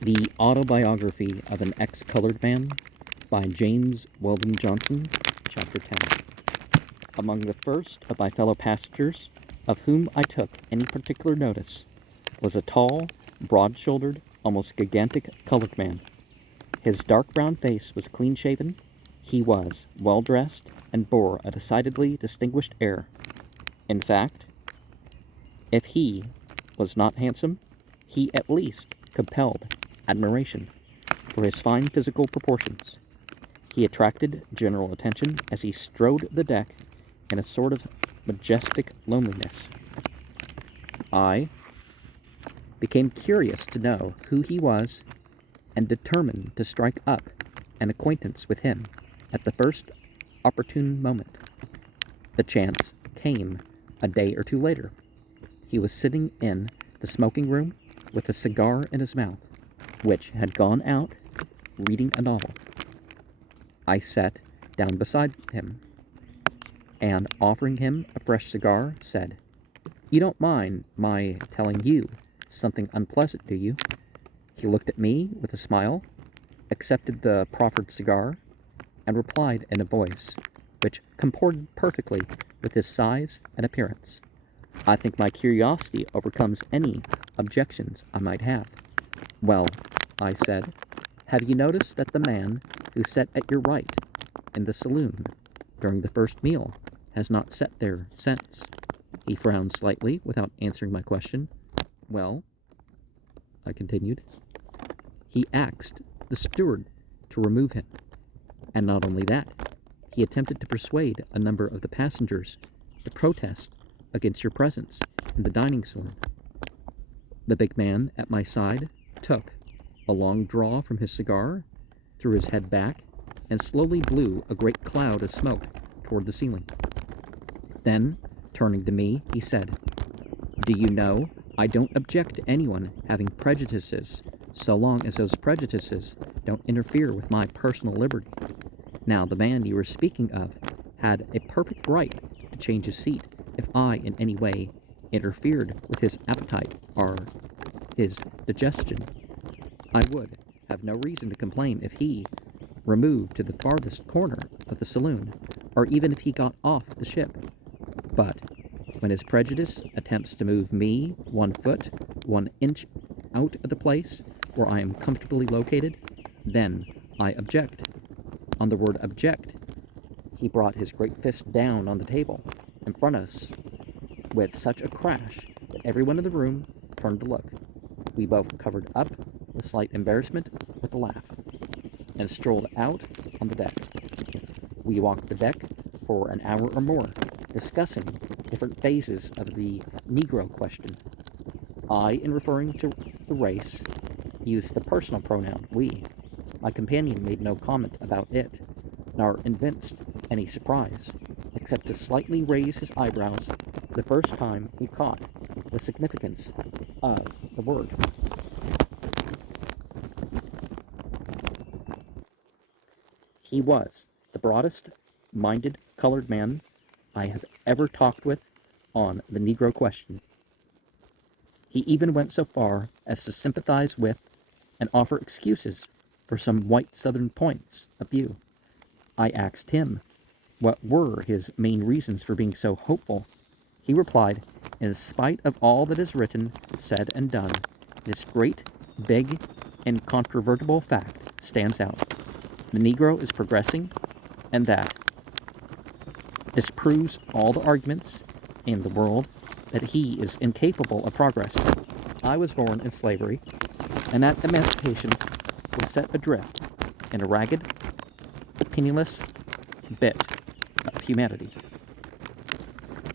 The Autobiography of an Ex-Colored Man by James Weldon Johnson, Chapter 10. Among the first of my fellow passengers, of whom I took any particular notice, was a tall, broad-shouldered, almost gigantic colored man. His dark brown face was clean-shaven, he was well-dressed, and bore a decidedly distinguished air. In fact, if he was not handsome, he at least compelled admiration for his fine physical proportions. He attracted general attention as he strode the deck in a sort of majestic loneliness. I became curious to know who he was and determined to strike up an acquaintance with him at the first opportune moment. The chance came a day or two later. He was sitting in the smoking room with a cigar in his mouth, which had gone out, reading a novel. I sat down beside him, and offering him a fresh cigar, said, "You don't mind my telling you something unpleasant, do you?" He looked at me with a smile, accepted the proffered cigar, and replied in a voice which comported perfectly with his size and appearance, "I think my curiosity overcomes any objections I might have." "Well," I said, "have you noticed that the man who sat at your right in the saloon during the first meal has not sat there since?" He frowned slightly without answering my question. "Well," I continued, "he asked the steward to remove him, and not only that, he attempted to persuade a number of the passengers to protest against your presence in the dining saloon." The big man at my side took a long draw from his cigar, threw his head back, and slowly blew a great cloud of smoke toward the ceiling. Then, turning to me, he said, "Do you know, I don't object to anyone having prejudices, so long as those prejudices don't interfere with my personal liberty. Now, the man you were speaking of had a perfect right to change his seat if I in any way interfered with his appetite or his digestion. I would have no reason to complain if he removed to the farthest corner of the saloon, or even if he got off the ship. But when his prejudice attempts to move me 1 foot, 1 inch out of the place where I am comfortably located, then I object." On the word "object," he brought his great fist down on the table in front of us with such a crash that everyone in the room turned to look. We both covered up with slight embarrassment with a laugh, and strolled out on the deck. We walked the deck for an hour or more, discussing different phases of the Negro question. I, in referring to the race, used the personal pronoun "we." My companion made no comment about it, nor evinced any surprise, except to slightly raise his eyebrows the first time he caught the significance of the word. He was the broadest-minded colored man I have ever talked with on the Negro question. He even went so far as to sympathize with and offer excuses for some white Southern points of view. I asked him what were his main reasons for being so hopeful. He replied, "In spite of all that is written, said, and done, this great, big, incontrovertible fact stands out. The Negro is progressing, and that disproves all the arguments in the world that he is incapable of progress. I was born in slavery, and that emancipation was set adrift in a ragged, penniless bit of humanity.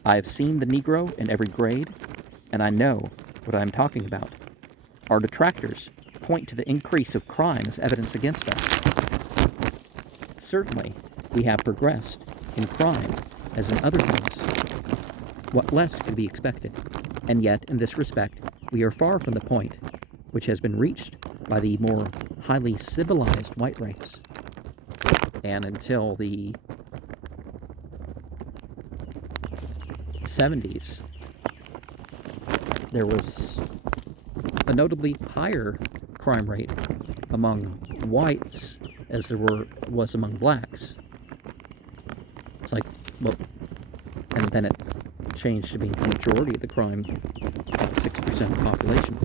I have seen the Negro in every grade, and I know what I am talking about. Our detractors point to the increase of crime as evidence against us. Certainly, we have progressed in crime as in other things. What less could be expected? And yet, in this respect, we are far from the point which has been reached by the more highly civilized white race. And until the 70s, there was a notably higher crime rate among whites as there was among blacks. It's like, well, and then it changed to being the majority of the crime of the 6% of the population.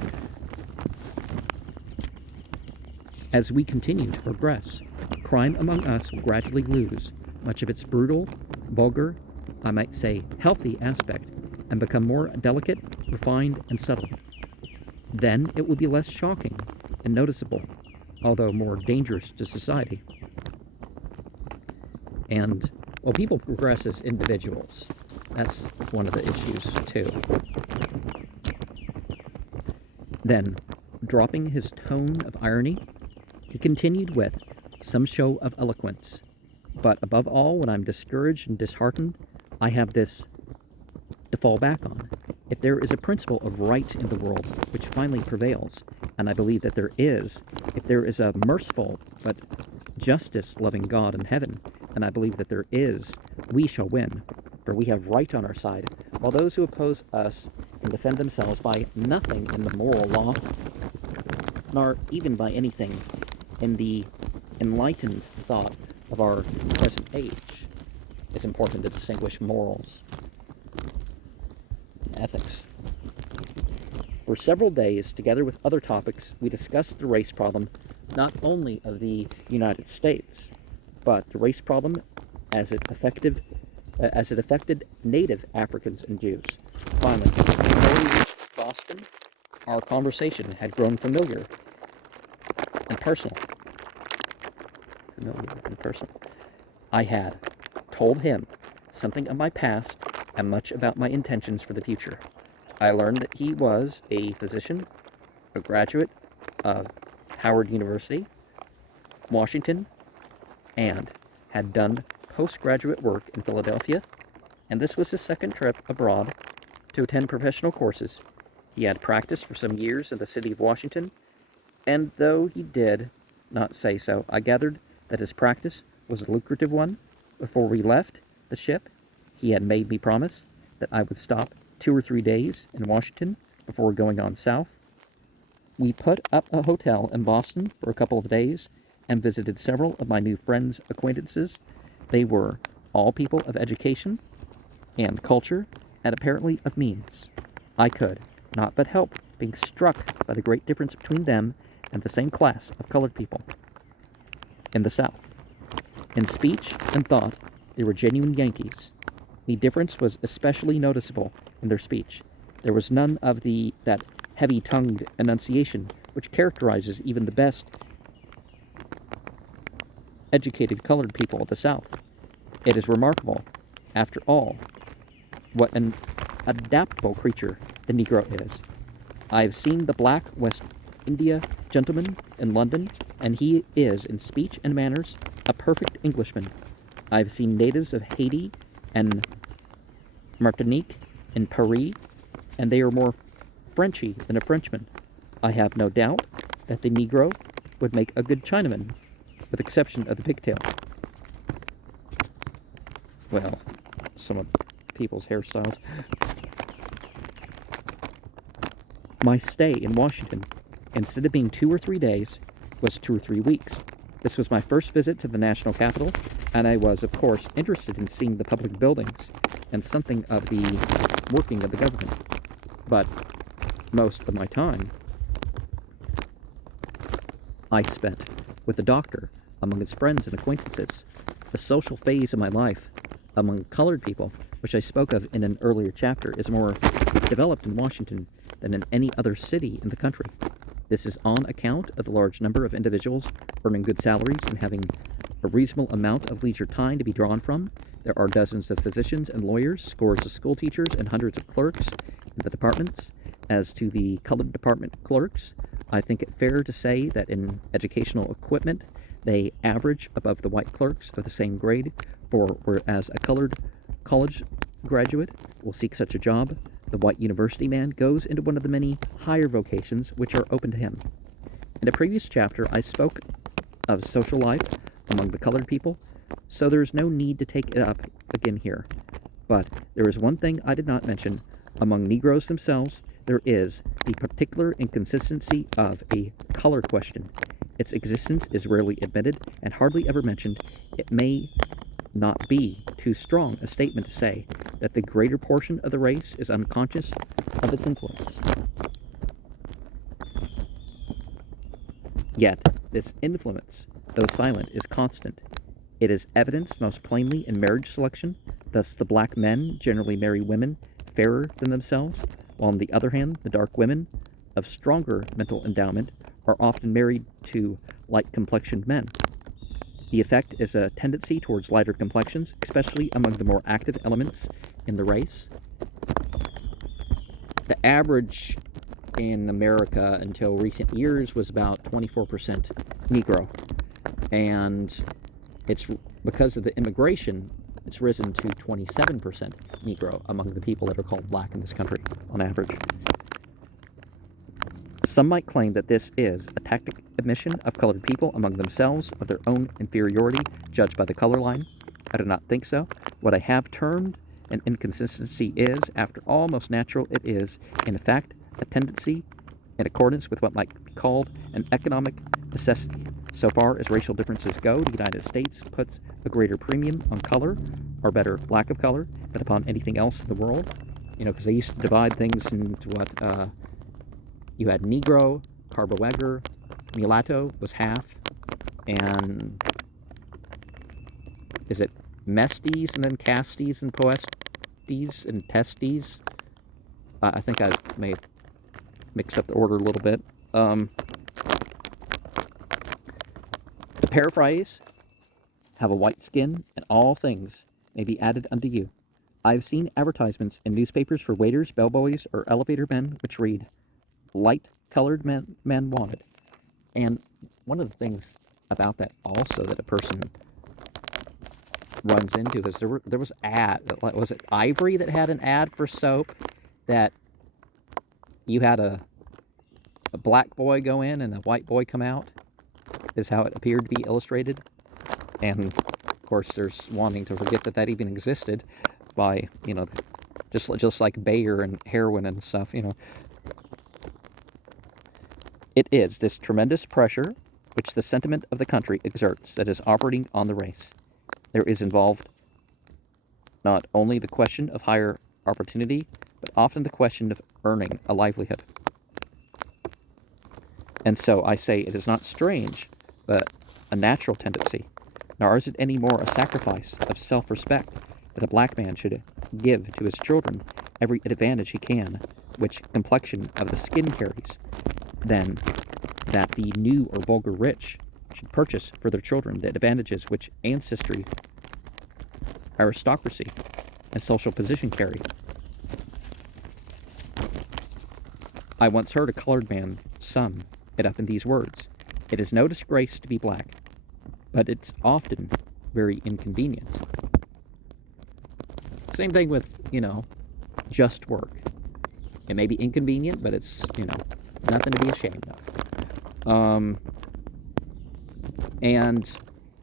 As we continue to progress, crime among us will gradually lose much of its brutal, vulgar, I might say healthy aspect, and become more delicate, refined, and subtle. Then it will be less shocking and noticeable, although more dangerous to society. And, well, people progress as individuals. That's one of the issues, too. Then, dropping his tone of irony, he continued with some show of eloquence. But above all, when I'm discouraged and disheartened, I have this to fall back on. If there is a principle of right in the world which finally prevails, and I believe that there is, if there is a merciful but justice-loving God in heaven, and I believe that there is, we shall win, for we have right on our side, while those who oppose us can defend themselves by nothing in the moral law, nor even by anything in the enlightened thought of our present age. It's important to distinguish morals and ethics. For several days, together with other topics, we discussed the race problem not only of the United States, but the race problem as it affected native Africans and Jews. Finally, before we reached Boston, our conversation had grown familiar and personal. I had told him something of my past and much about my intentions for the future. I learned that he was a physician, a graduate of Howard University, Washington, and had done postgraduate work in Philadelphia, and this was his second trip abroad to attend professional courses. He had practiced for some years in the city of Washington, and though he did not say so, I gathered that his practice was a lucrative one. Before we left the ship, he had made me promise that I would stop 2 or 3 days in Washington before going on south. We put up a hotel in Boston for a couple of days and visited several of my new friends' acquaintances. They were all people of education and culture and apparently of means. I could not but help being struck by the great difference between them and the same class of colored people in the South. In speech and thought, they were genuine Yankees. The difference was especially noticeable in their speech. There was none of that heavy-tongued enunciation which characterizes even the best educated colored people of the South. It is remarkable, after all, what an adaptable creature the Negro is. I have seen the black West India gentleman in London, and he is, in speech and manners, a perfect Englishman. I have seen natives of Haiti and Martinique in Paris, and they are more Frenchy than a Frenchman. I have no doubt that the Negro would make a good Chinaman, with exception of the pigtail. Well, some of people's hairstyles. My stay in Washington, instead of being 2 or 3 days, was 2 or 3 weeks. This was my first visit to the national capital, and I was, of course, interested in seeing the public buildings and something of the working of the government. But most of my time I spent with the doctor, among his friends and acquaintances. The social phase of my life among colored people, which I spoke of in an earlier chapter, is more developed in Washington than in any other city in the country. This is on account of the large number of individuals earning good salaries and having a reasonable amount of leisure time to be drawn from. There are dozens of physicians and lawyers, scores of school teachers, and hundreds of clerks in the departments. As to the colored department clerks, I think it fair to say that in educational equipment, they average above the white clerks of the same grade, for whereas a colored college graduate will seek such a job, the white university man goes into one of the many higher vocations which are open to him. In a previous chapter, I spoke of social life among the colored people, so there is no need to take it up again here. But there is one thing I did not mention. Among Negroes themselves, there is the particular inconsistency of a color question. Its existence is rarely admitted and hardly ever mentioned. It may not be too strong a statement to say that the greater portion of the race is unconscious of its influence. Yet, this influence, though silent, is constant. It is evidenced most plainly in marriage selection. Thus, the black men generally marry women fairer than themselves, while on the other hand, the dark women of stronger mental endowment are often married to light-complexioned men. The effect is a tendency towards lighter complexions, especially among the more active elements in the race. The average in America until recent years was about 24% Negro, and it's because of the immigration, it's risen to 27% Negro among the people that are called black in this country on average. Some might claim that this is a tacit admission of colored people among themselves of their own inferiority judged by the color line. I do not think so. What I have termed an inconsistency is, after all, most natural. It is, in fact, a tendency in accordance with what might be called an economic necessity. So far as racial differences go, the United States puts a greater premium on color, or better, lack of color, than upon anything else in the world. You know, because they used to divide things into what, you had Negro, Carboweger, Mulatto was half, and is it Mesties, and then Casties, and Poesties, and Testies? I think I may have mixed up the order a little bit. To paraphrase, have a white skin, and all things may be added unto you. I have seen advertisements in newspapers for waiters, bellboys, or elevator men which read, light-colored men wanted. And one of the things about that also that a person runs into is there was was it Ivory that had an ad for soap that you had a black boy go in and a white boy come out, is how it appeared to be illustrated. And of course there's wanting to forget that even existed by, you know, just like Bayer and heroin and stuff, you know. It is this tremendous pressure which the sentiment of the country exerts that is operating on the race. There is involved not only the question of higher opportunity, but often the question of earning a livelihood. And so I say it is not strange, but a natural tendency, nor is it any more a sacrifice of self-respect that a black man should give to his children every advantage he can, which complexion of the skin carries, than that the new or vulgar rich should purchase for their children the advantages which ancestry, aristocracy, and social position carry. I once heard a colored man sum it up in these words: it is no disgrace to be black, but it's often very inconvenient. Same thing with, you know, just work. It may be inconvenient, but it's, you know, nothing to be ashamed of. And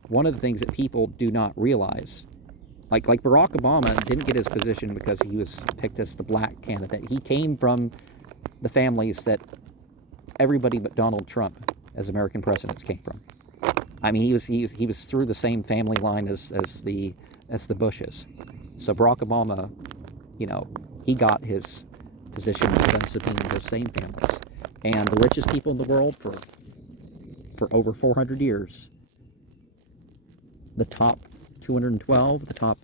one of the things that people do not realize, like Barack Obama didn't get his position because he was picked as the black candidate. He came from the families that everybody but Donald Trump as American presidents came from. I mean, he was through the same family line as the Bushes. So Barack Obama, you know, he got his position because of being those same families. And the richest people in the world for over 400 years, the top 212, the top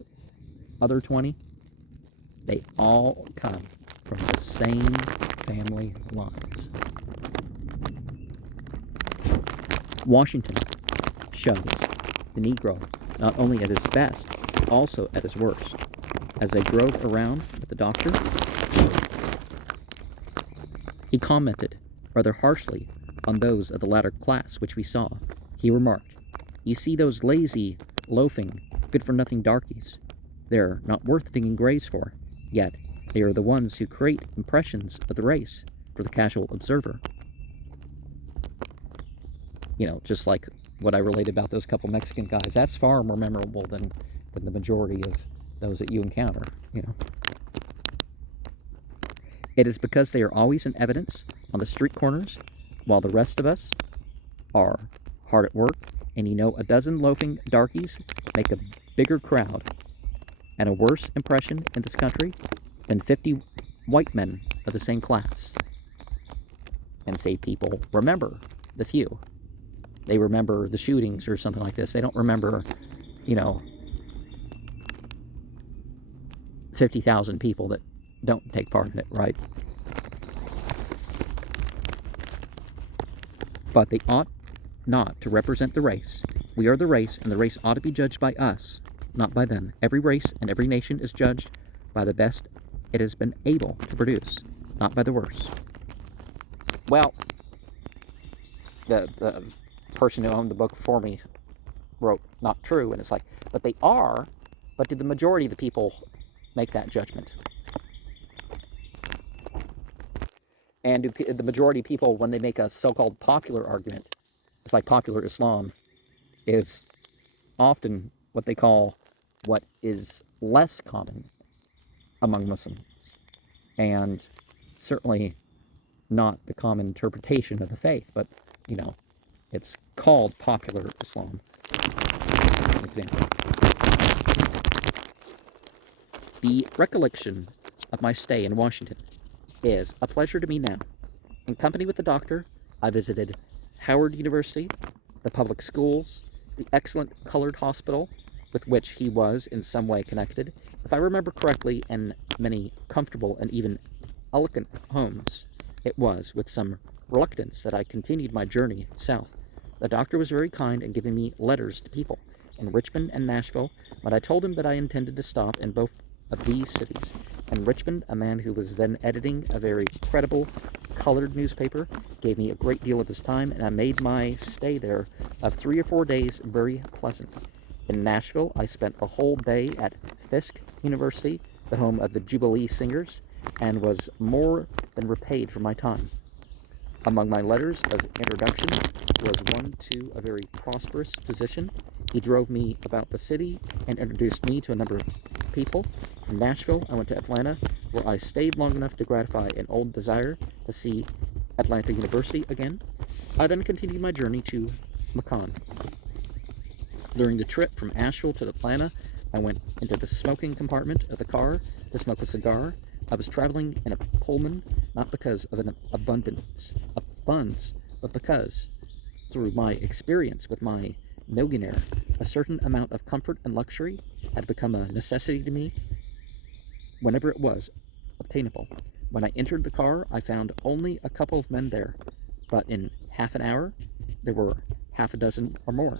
other 20, they all come from the same family lines. Washington shows the Negro not only at his best, but also at his worst. As they drove around with the doctor, he commented rather harshly on those of the latter class which we saw. He remarked, "You see those lazy, loafing, good-for-nothing darkies. They're not worth digging graves for, yet they are the ones who create impressions of the race for the casual observer." You know, just like what I related about those couple Mexican guys. That's far more memorable than the majority of those that you encounter, you know. It is because they are always in evidence on the street corners, while the rest of us are hard at work, and a dozen loafing darkies make a bigger crowd and a worse impression in this country than 50 white men of the same class. And say people remember the few. They remember the shootings or something like this. They don't remember, 50,000 people that don't take part in it, right? But they ought not to represent the race. We are the race, and the race ought to be judged by us, not by them. Every race and every nation is judged by the best it has been able to produce, not by the worst. Well, the person who owned the book before me wrote, not true, and it's like, but they are, but did the majority of the people make that judgment? And do the majority of people, when they make a so-called popular argument, it's like popular Islam, is often what they call what is less common among Muslims, and certainly not the common interpretation of the faith, but, it's called popular Islam. As an example. The recollection of my stay in Washington is a pleasure to me now. In company with the doctor, I visited Howard University, the public schools, the excellent colored hospital with which he was in some way connected, if I remember correctly, and many comfortable and even elegant homes. It was with some reluctance that I continued my journey south. The doctor was very kind in giving me letters to people in Richmond and Nashville, but I told him that I intended to stop in both of these cities. In Richmond, a man who was then editing a very credible colored newspaper gave me a great deal of his time, and I made my stay there of 3 or 4 days very pleasant. In Nashville, I spent a whole day at Fisk University, the home of the Jubilee Singers, and was more than repaid for my time. Among my letters of introduction was one to a very prosperous physician. He drove me about the city and introduced me to a number of people. From Nashville, I went to Atlanta, where I stayed long enough to gratify an old desire to see Atlanta University again. I then continued my journey to Macon. During the trip from Asheville to Atlanta, I went into the smoking compartment of the car to smoke a cigar. I was traveling in a Pullman, not because of an abundance of funds, but because, through my experience with my millionaire, a certain amount of comfort and luxury had become a necessity to me whenever it was obtainable. When I entered the car, I found only a couple of men there, but in half an hour, there were half a dozen or more.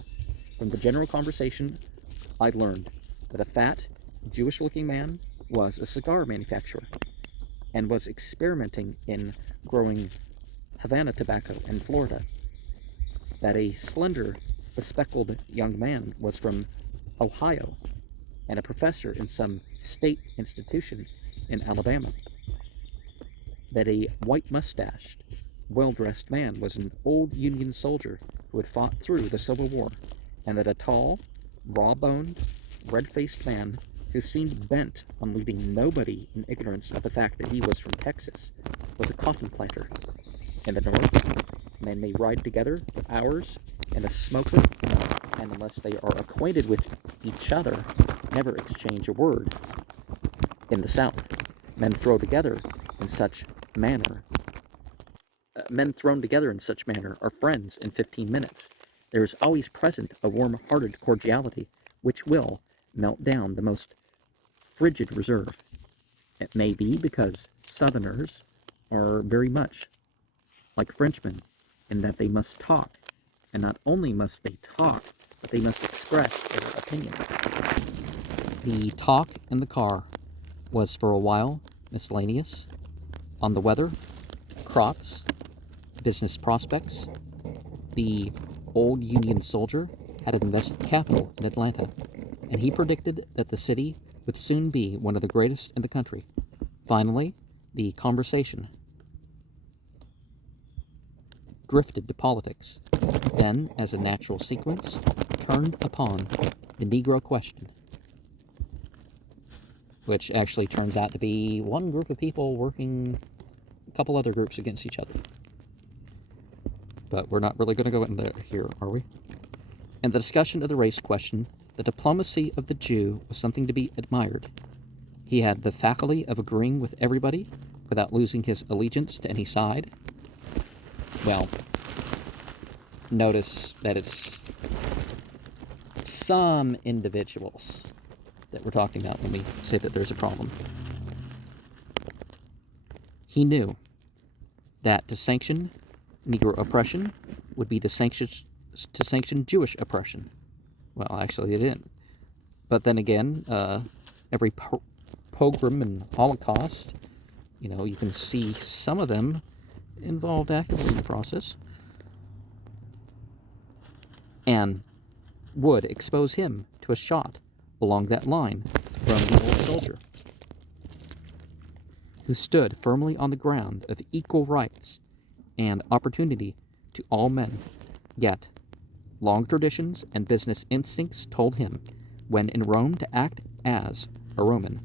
From the general conversation, I learned that a fat, Jewish-looking man was a cigar manufacturer and was experimenting in growing Havana tobacco in Florida. That a slender, bespectacled young man was from Ohio and a professor in some state institution in Alabama. That a white-mustached, well-dressed man was an old Union soldier who had fought through the Civil War, and that a tall, raw-boned, red-faced man who seemed bent on leaving nobody in ignorance of the fact that he was from Texas was a cotton planter. In the North, men may ride together for hours in a smoker, and unless they are acquainted with each other, never exchange a word. In the South, men thrown together in such manner are friends in 15 minutes. There is always present a warm-hearted cordiality which will melt down the most frigid reserve. It may be because Southerners are very much like Frenchmen in that they must talk, and not only must they talk, but they must express their opinion. The talk in the car was for a while miscellaneous, on the weather, crops, business prospects. The old Union soldier had invested capital in Atlanta, and he predicted that the city would soon be one of the greatest in the country. Finally, the conversation drifted to politics, then, as a natural sequence, turned upon the Negro question, which actually turns out to be one group of people working couple other groups against each other. But we're not really going to go in there here, are we? In the discussion of the race question, the diplomacy of the Jew was something to be admired. He had the faculty of agreeing with everybody without losing his allegiance to any side. Well, notice that it's some individuals that we're talking about when we say that there's a problem. He knew that to sanction Negro oppression would be to sanction Jewish oppression. Well, actually it didn't. But then again, every pogrom and Holocaust, you can see some of them involved actively in the process, and would expose him to a shot along that line from the old soldier, who stood firmly on the ground of equal rights and opportunity to all men. Yet, long traditions and business instincts told him, when in Rome, to act as a Roman.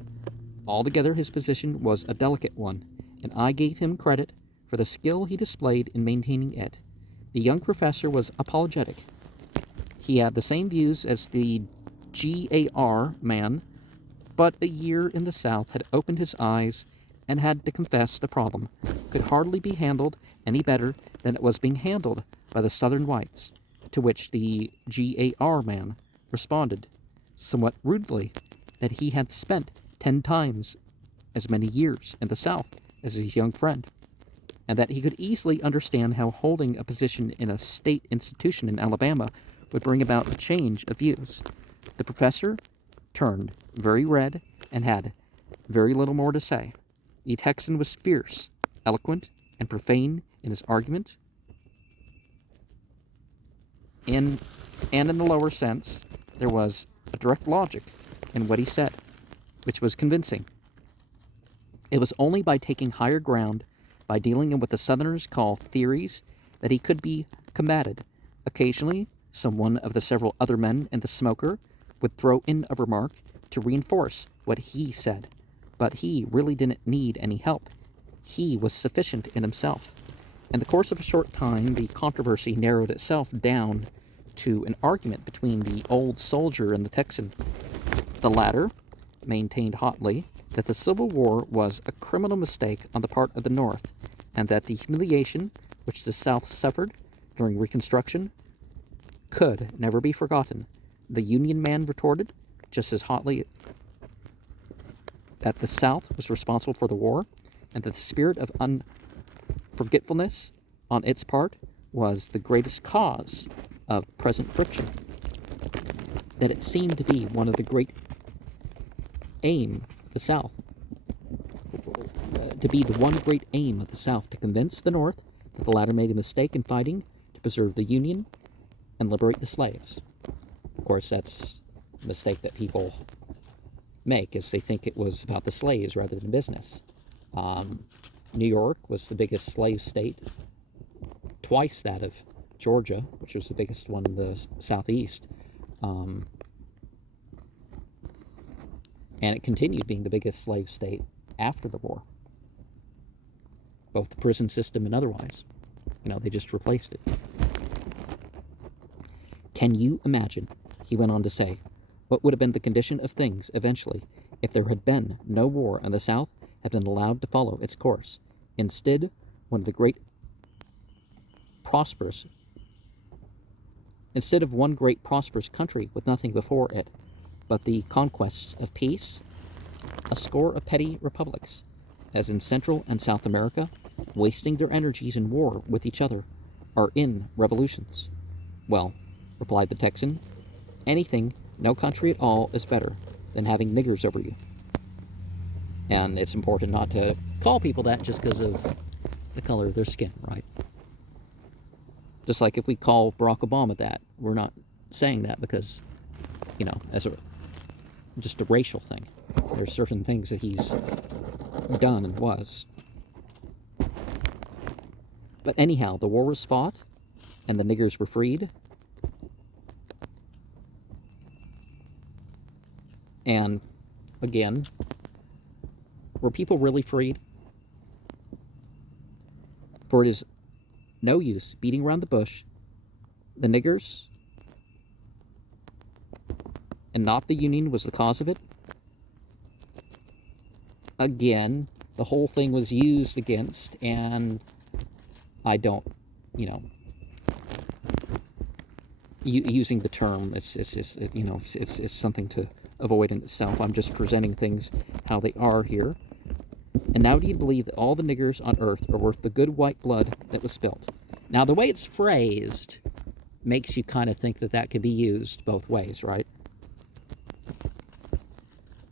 Altogether his position was a delicate one, and I gave him credit for the skill he displayed in maintaining it. The young professor was apologetic. He had the same views as the GAR man, but a year in the South had opened his eyes and had to confess the problem could hardly be handled any better than it was being handled by the Southern whites, to which the GAR man responded, somewhat rudely, that he had spent 10 times as many years in the South as his young friend, and that he could easily understand how holding a position in a state institution in Alabama would bring about a change of views. The professor turned very red and had very little more to say. The Texan was fierce, eloquent, and profane in his argument, and in the lower sense, there was a direct logic in what he said, which was convincing. It was only by taking higher ground, by dealing in what the Southerners call theories, that he could be combated. Occasionally, some one of the several other men in the smoker would throw in a remark to reinforce what he said, but he really didn't need any help. He was sufficient in himself. In the course of a short time, the controversy narrowed itself down to an argument between the old soldier and the Texan. The latter maintained hotly that the Civil War was a criminal mistake on the part of the North, and that the humiliation which the South suffered during Reconstruction could never be forgotten. The Union man retorted just as hotly that the South was responsible for the war, and that the spirit of unforgetfulness on its part was the greatest cause of present friction. That it seemed to be one of the great aim of the South, to be the one great aim of the South, to convince the North that the latter made a mistake in fighting to preserve the Union and liberate the slaves. Of course, that's a mistake that people make, is they think it was about the slaves rather than business. New York was the biggest slave state, twice that of Georgia, which was the biggest one in the Southeast. And it continued being the biggest slave state after the war, both the prison system and otherwise. They just replaced it. Can you imagine, he went on to say, what would have been the condition of things eventually if there had been no war and the South had been allowed to follow its course? Instead, one of great prosperous country with nothing before it but the conquests of peace, a score of petty republics, as in Central and South America, wasting their energies in war with each other, or in revolutions. Well, replied the Texan, anything, no country at all, is better than having niggers over you. And it's important not to call people that just because of the color of their skin, right? Just like if we call Barack Obama that, we're not saying that because, as just a racial thing. There's certain things that he's done and was. But anyhow, the war was fought, and the niggers were freed. And, again, were people really freed? For it is no use beating around the bush. The niggers, and not the Union, was the cause of it. Again, the whole thing was used against, and I don't, using the term, it's something to avoid in itself. I'm just presenting things how they are here. And now do you believe that all the niggers on earth are worth the good white blood that was spilt? Now, the way it's phrased makes you kind of think that that could be used both ways, right?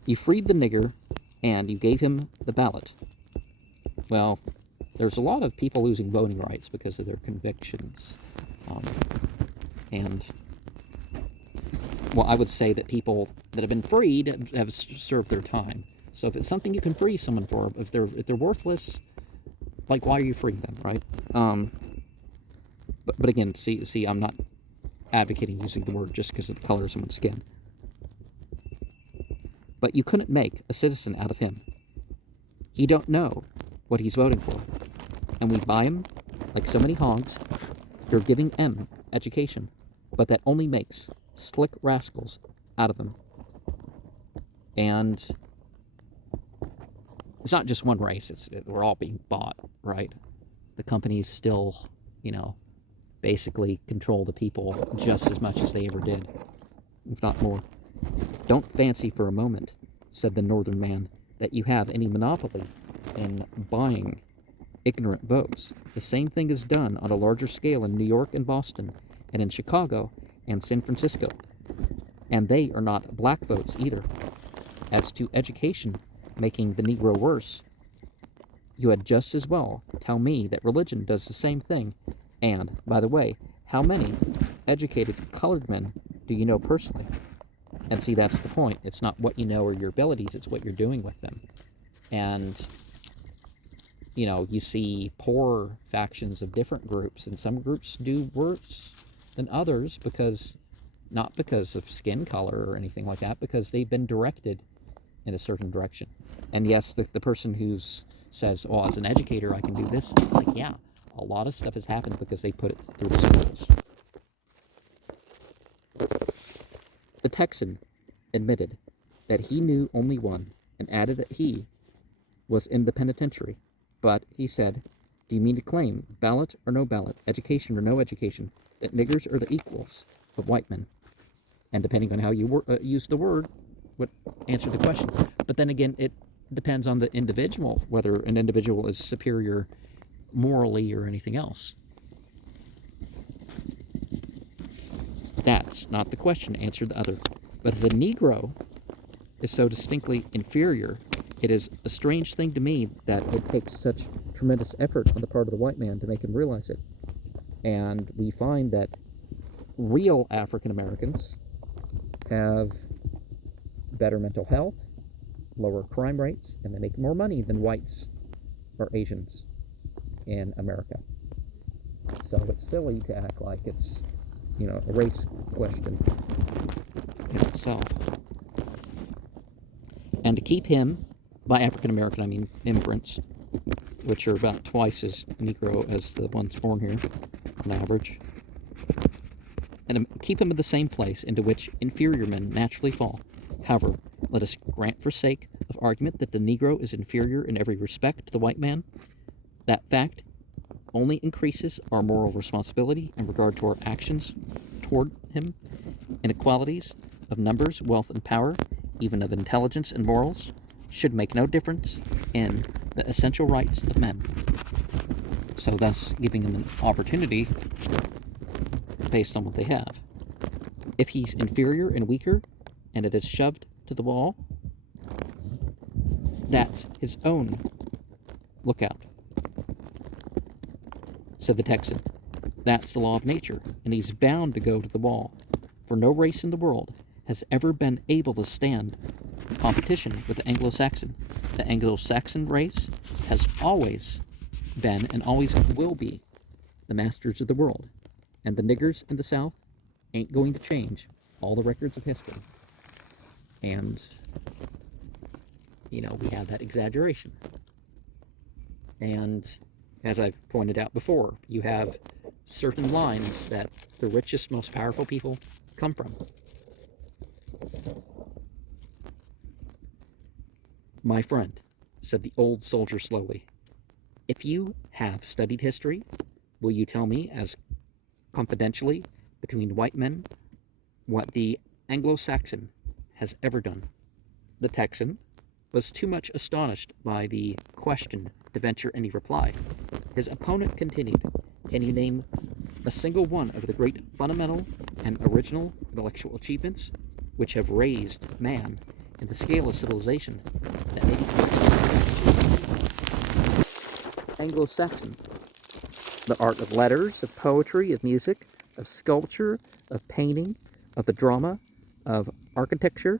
You freed the nigger, and you gave him the ballot. Well, there's a lot of people losing voting rights because of their convictions. And, well, I would say that people that have been freed have served their time. So if it's something you can free someone for, if they're worthless, like, why are you freeing them, right? But again, see, I'm not advocating using the word just because of the color of someone's skin. But you couldn't make a citizen out of him. He don't know what he's voting for. And we buy him like so many hogs. You're giving them education, but that only makes slick rascals out of them. And it's not just one race. We're all being bought, right? The companies still, basically control the people just as much as they ever did, if not more. Don't fancy for a moment, said the northern man, that you have any monopoly in buying ignorant votes. The same thing is done on a larger scale in New York and Boston, and in Chicago and San Francisco. And they are not black votes either. As to education making the Negro worse, you had just as well tell me that religion does the same thing. And, by the way, how many educated colored men do you know personally? And see, that's the point. It's not what you know or your abilities, it's what you're doing with them. And, you see poor factions of different groups, and some groups do worse than others not because of skin color or anything like that, because they've been directed in a certain direction. And yes, the person who says, well, as an educator, I can do this, it's like, yeah, a lot of stuff has happened because they put it through the schools. The Texan admitted that he knew only one, and added that he was in the penitentiary. But, he said, do you mean to claim, ballot or no ballot, education or no education, that niggers are the equals of white men? And depending on how you use the word, would answer the question. But then again, it depends on the individual, whether an individual is superior morally or anything else. That's not the question, answered the other. But the Negro is so distinctly inferior, it is a strange thing to me that it takes such tremendous effort on the part of the white man to make him realize it. And we find that real African Americans have better mental health, lower crime rates, and they make more money than whites or Asians in America. So it's silly to act like it's, a race question in itself. And to keep him, by African American I mean immigrants, which are about twice as Negro as the ones born here on average, and keep him in the same place into which inferior men naturally fall. However, let us grant for sake of argument that the Negro is inferior in every respect to the white man. That fact only increases our moral responsibility in regard to our actions toward him. Inequalities of numbers, wealth, and power, even of intelligence and morals, should make no difference in the essential rights of men. So thus giving them an opportunity based on what they have. If he's inferior and weaker, and it is shoved to the wall, that's his own lookout, said the Texan. That's the law of nature, and he's bound to go to the wall, for no race in the world has ever been able to stand competition with the Anglo-Saxon. The Anglo-Saxon race has always been and always will be the masters of the world, and the niggers in the South ain't going to change all the records of history. And, we have that exaggeration. And As I've pointed out before, you have certain lines that the richest, most powerful people come from. "My friend," said the old soldier slowly, "if you have studied history, will you tell me, as confidentially between white men, what the Anglo-Saxon has ever done?" The Texan was too much astonished by the question to venture any reply. His opponent continued, "Can you name a single one of the great fundamental and original intellectual achievements which have raised man in the scale of civilization that may be Anglo-Saxon? The art of letters, of poetry, of music, of sculpture, of painting, of the drama, of architecture,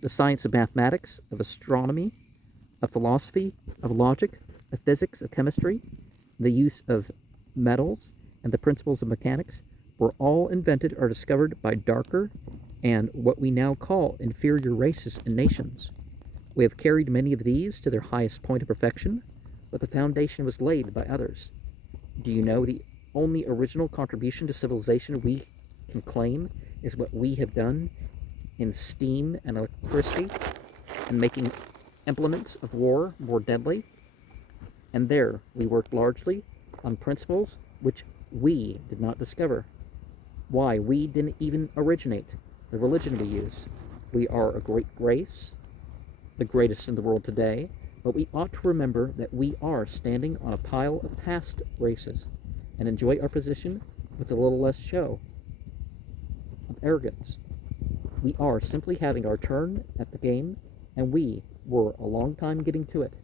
the science of mathematics, of astronomy, of philosophy, of logic, of physics, of chemistry, the use of metals, and the principles of mechanics, were all invented or discovered by darker and what we now call inferior races and nations. We have carried many of these to their highest point of perfection, but the foundation was laid by others. Do you know the only original contribution to civilization we can claim is what we have done in steam and electricity and making implements of war more deadly? And there we worked largely on principles which we did not discover. Why, we didn't even originate the religion we use. We are a great race, the greatest in the world today, but we ought to remember that we are standing on a pile of past races and enjoy our position with a little less show of arrogance. We are simply having our turn at the game, and we were a long time getting to it.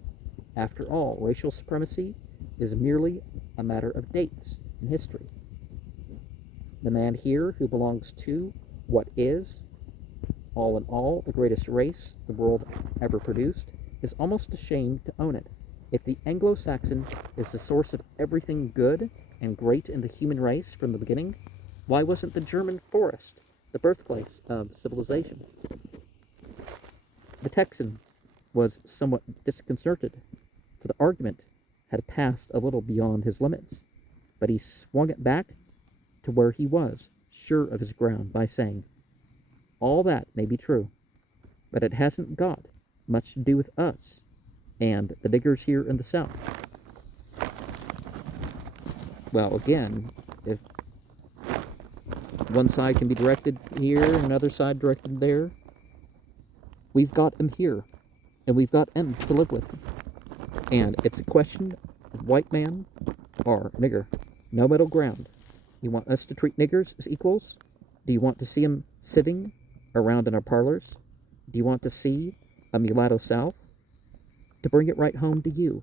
After all, racial supremacy is merely a matter of dates in history. The man here who belongs to what is, all in all, the greatest race the world ever produced, is almost ashamed to own it. If the Anglo-Saxon is the source of everything good and great in the human race from the beginning, why wasn't the German forest the birthplace of civilization? The Texan was somewhat disconcerted, for the argument had passed a little beyond his limits, but he swung it back to where he was, sure of his ground, by saying, "All that may be true, but it hasn't got much to do with us and the diggers here in the South." Well, again, if one side can be directed here and another side directed there, we've got them here, and we've got them to live with. And it's a question of white man or nigger. No middle ground. You want us to treat niggers as equals? Do you want to see them sitting around in our parlors? Do you want to see a mulatto South? To bring it right home to you,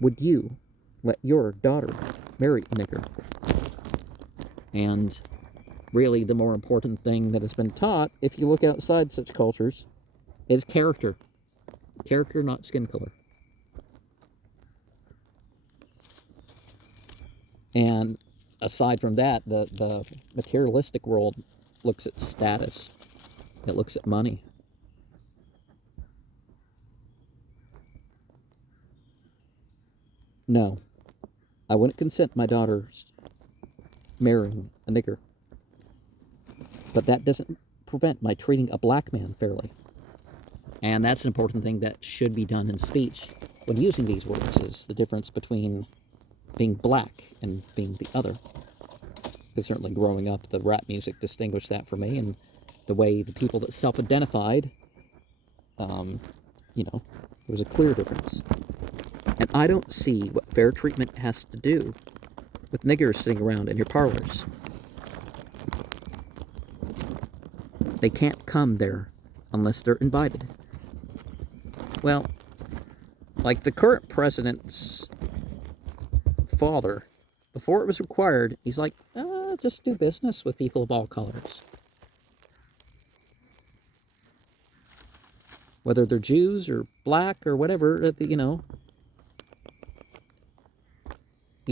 would you let your daughter marry a nigger? And really, the more important thing that has been taught, if you look outside such cultures, is character. Character, not skin color. And aside from that, the materialistic world looks at status. It looks at money. No, I wouldn't consent my daughter's marrying a nigger. But that doesn't prevent my treating a black man fairly. And that's an important thing that should be done in speech when using these words, is the difference between being black and being the other. Because certainly growing up, the rap music distinguished that for me, and the way the people that self-identified, there was a clear difference. And I don't see what fair treatment has to do with niggers sitting around in your parlors. They can't come there unless they're invited. Well, like the current president's father, before it was required, he's like, just do business with people of all colors. Whether they're Jews or black or whatever, you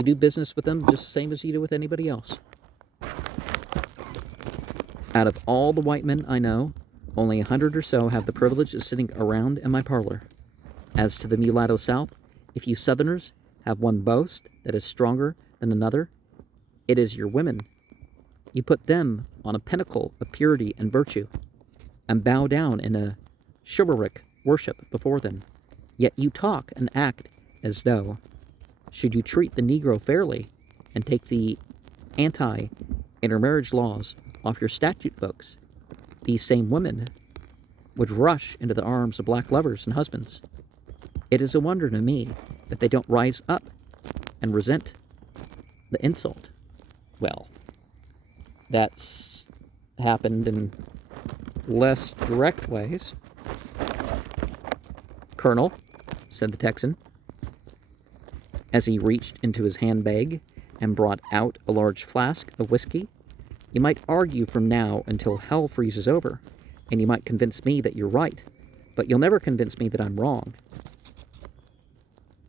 do business with them just the same as you do with anybody else. Out of all the white men I know, only 100 or so have the privilege of sitting around in my parlor. As to the mulatto South, if you Southerners have one boast that is stronger than another, it is your women. You put them on a pinnacle of purity and virtue, and bow down in a chivalric worship before them. Yet you talk and act as though, should you treat the Negro fairly and take the anti-intermarriage laws off your statute books, these same women would rush into the arms of black lovers and husbands. It is a wonder to me that they don't rise up and resent the insult. Well, that's happened in less direct ways. "Colonel," said the Texan, as he reached into his handbag and brought out a large flask of whiskey, "you might argue from now until hell freezes over, and you might convince me that you're right, but you'll never convince me that I'm wrong.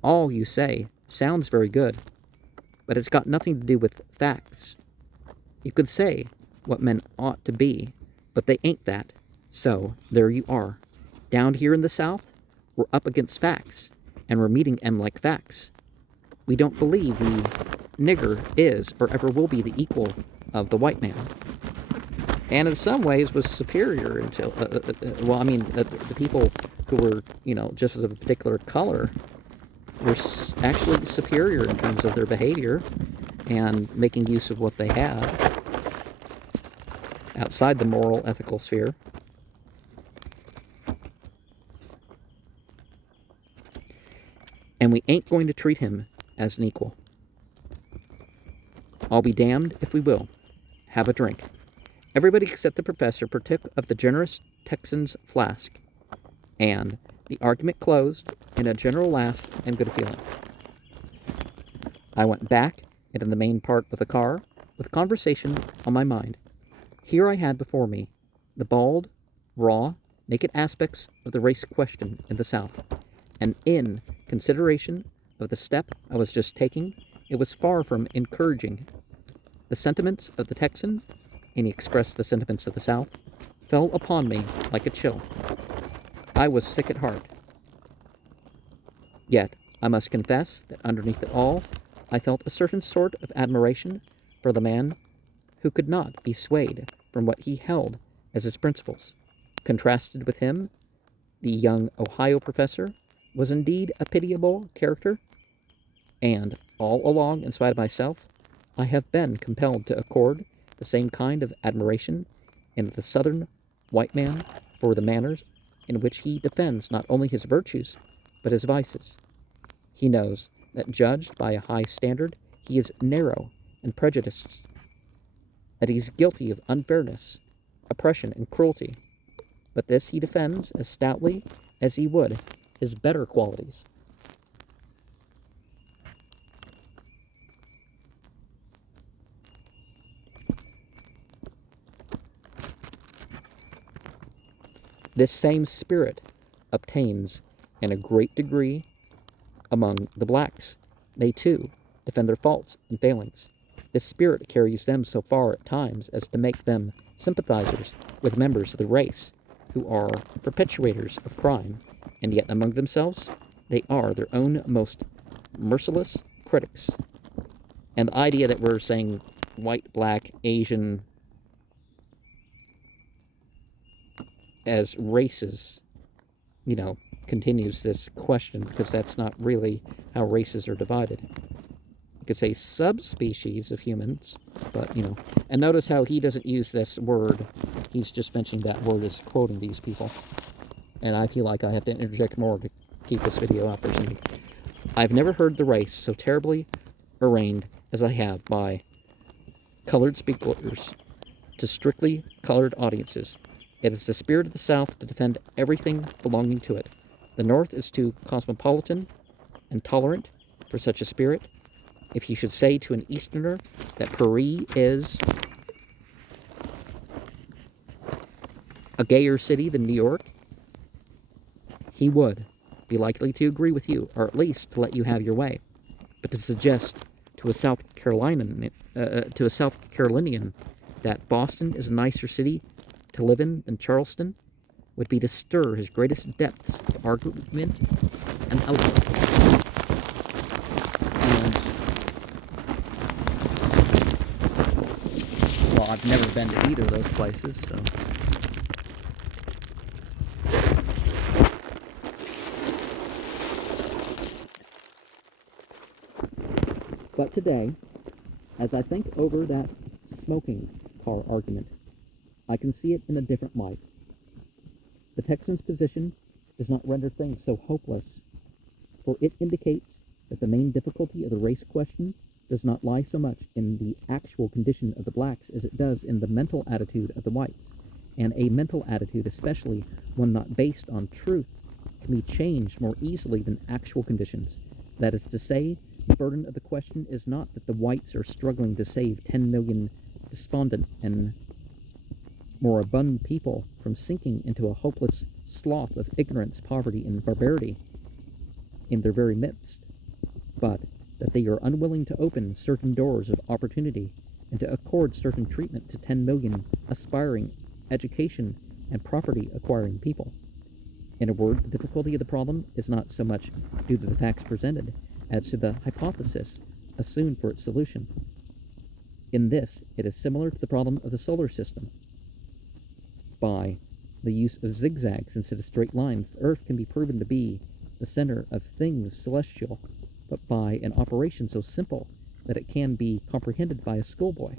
All you say sounds very good, but it's got nothing to do with facts. You could say what men ought to be, but they ain't that. So there you are. Down here in the South, we're up against facts, and we're meeting 'em like facts. We don't believe the nigger is or ever will be the equal of the white man." And in some ways was superior until, the people who were, just of a particular color were actually superior in terms of their behavior and making use of what they had outside the moral, ethical sphere. And we ain't going to treat him as an equal. I'll be damned if we will. Have a drink. Everybody except the professor partook of the generous Texan's flask, and the argument closed in a general laugh and good feeling. I went back into the main part of the car with conversation on my mind. Here I had before me the bald, raw, naked aspects of the race question in the South, and in consideration of the step I was just taking, it was far from encouraging. The sentiments of the Texan, and he expressed the sentiments of the South, fell upon me like a chill. I was sick at heart. Yet I must confess that underneath it all, I felt a certain sort of admiration for the man who could not be swayed from what he held as his principles. Contrasted with him, the young Ohio professor was indeed a pitiable character, and all along, in spite of myself, I have been compelled to accord the same kind of admiration in the Southern white man for the manners in which he defends not only his virtues, but his vices. He knows that judged by a high standard, he is narrow and prejudiced, that he is guilty of unfairness, oppression, and cruelty, but this he defends as stoutly as he would his better qualities. This same spirit obtains in a great degree among the blacks. They, too, defend their faults and failings. This spirit carries them so far at times as to make them sympathizers with members of the race who are perpetrators of crime, and yet among themselves they are their own most merciless critics. And the idea that we're saying white, black, Asian as races, continues this question, because that's not really how races are divided. You could say subspecies of humans, but, and notice how he doesn't use this word. He's just mentioning that word as quoting these people. And I feel like I have to interject more to keep this video out there. I've never heard the race so terribly arraigned as I have by colored speakers to strictly colored audiences. It is the spirit of the South to defend everything belonging to it. The North is too cosmopolitan and tolerant for such a spirit. If you should say to an Easterner that Paris is a gayer city than New York, he would be likely to agree with you, or at least to let you have your way. But to suggest to a South Carolinian that Boston is a nicer city to live in than Charleston would be to stir his greatest depths of argument and eloquence. never been to either of those places, so. But today, as I think over that smoking car argument, I can see it in a different light. The Texans' position does not render things so hopeless, for it indicates that the main difficulty of the race question does not lie so much in the actual condition of the blacks as it does in the mental attitude of the whites, and a mental attitude, especially one not based on truth, can be changed more easily than actual conditions. That is to say, the burden of the question is not that the whites are struggling to save 10 million despondent and moribund people from sinking into a hopeless slough of ignorance, poverty, and barbarity in their very midst, but that they are unwilling to open certain doors of opportunity and to accord certain treatment to 10 million aspiring, education, and property-acquiring people. In a word, the difficulty of the problem is not so much due to the facts presented as to the hypothesis assumed for its solution. In this, it is similar to the problem of the solar system. By the use of zigzags instead of straight lines, the Earth can be proven to be the center of things celestial, but by an operation so simple that it can be comprehended by a schoolboy.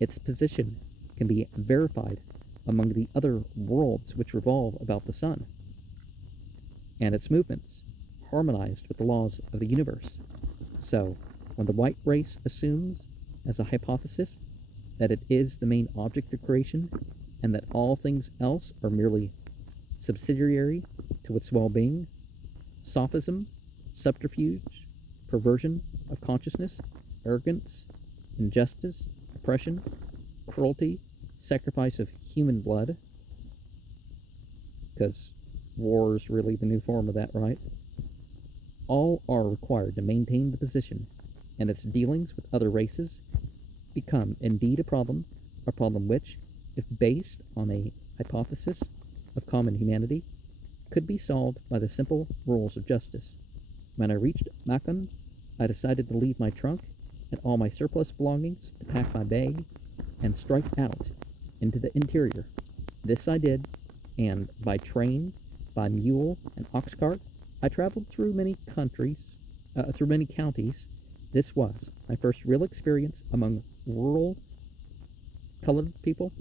Its position can be verified among the other worlds which revolve about the sun, and its movements harmonized with the laws of the universe. So, when the white race assumes as a hypothesis that it is the main object of creation and that all things else are merely subsidiary to its well-being, sophism, subterfuge, perversion of consciousness, arrogance, injustice, oppression, cruelty, sacrifice of human blood, because war is really the new form of that, right? All are required to maintain the position, and its dealings with other races become indeed a problem which, if based on a hypothesis of common humanity, could be solved by the simple rules of justice. When I reached Macon, I decided to leave my trunk and all my surplus belongings, to pack my bag, and strike out into the interior. This I did, and by train, by mule and ox cart, I traveled through many counties. This was my first real experience among rural colored people,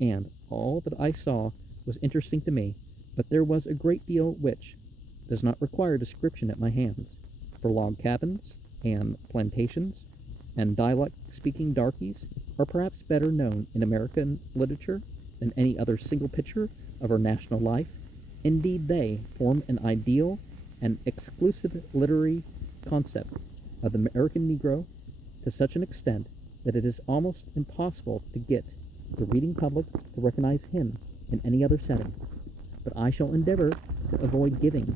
and all that I saw was interesting to me, but there was a great deal which does not require description at my hands, for log cabins and plantations and dialect-speaking darkies are perhaps better known in American literature than any other single picture of our national life. Indeed, they form an ideal and exclusive literary concept of the American Negro to such an extent that it is almost impossible to get the reading public to recognize him in any other setting. But I shall endeavor to avoid giving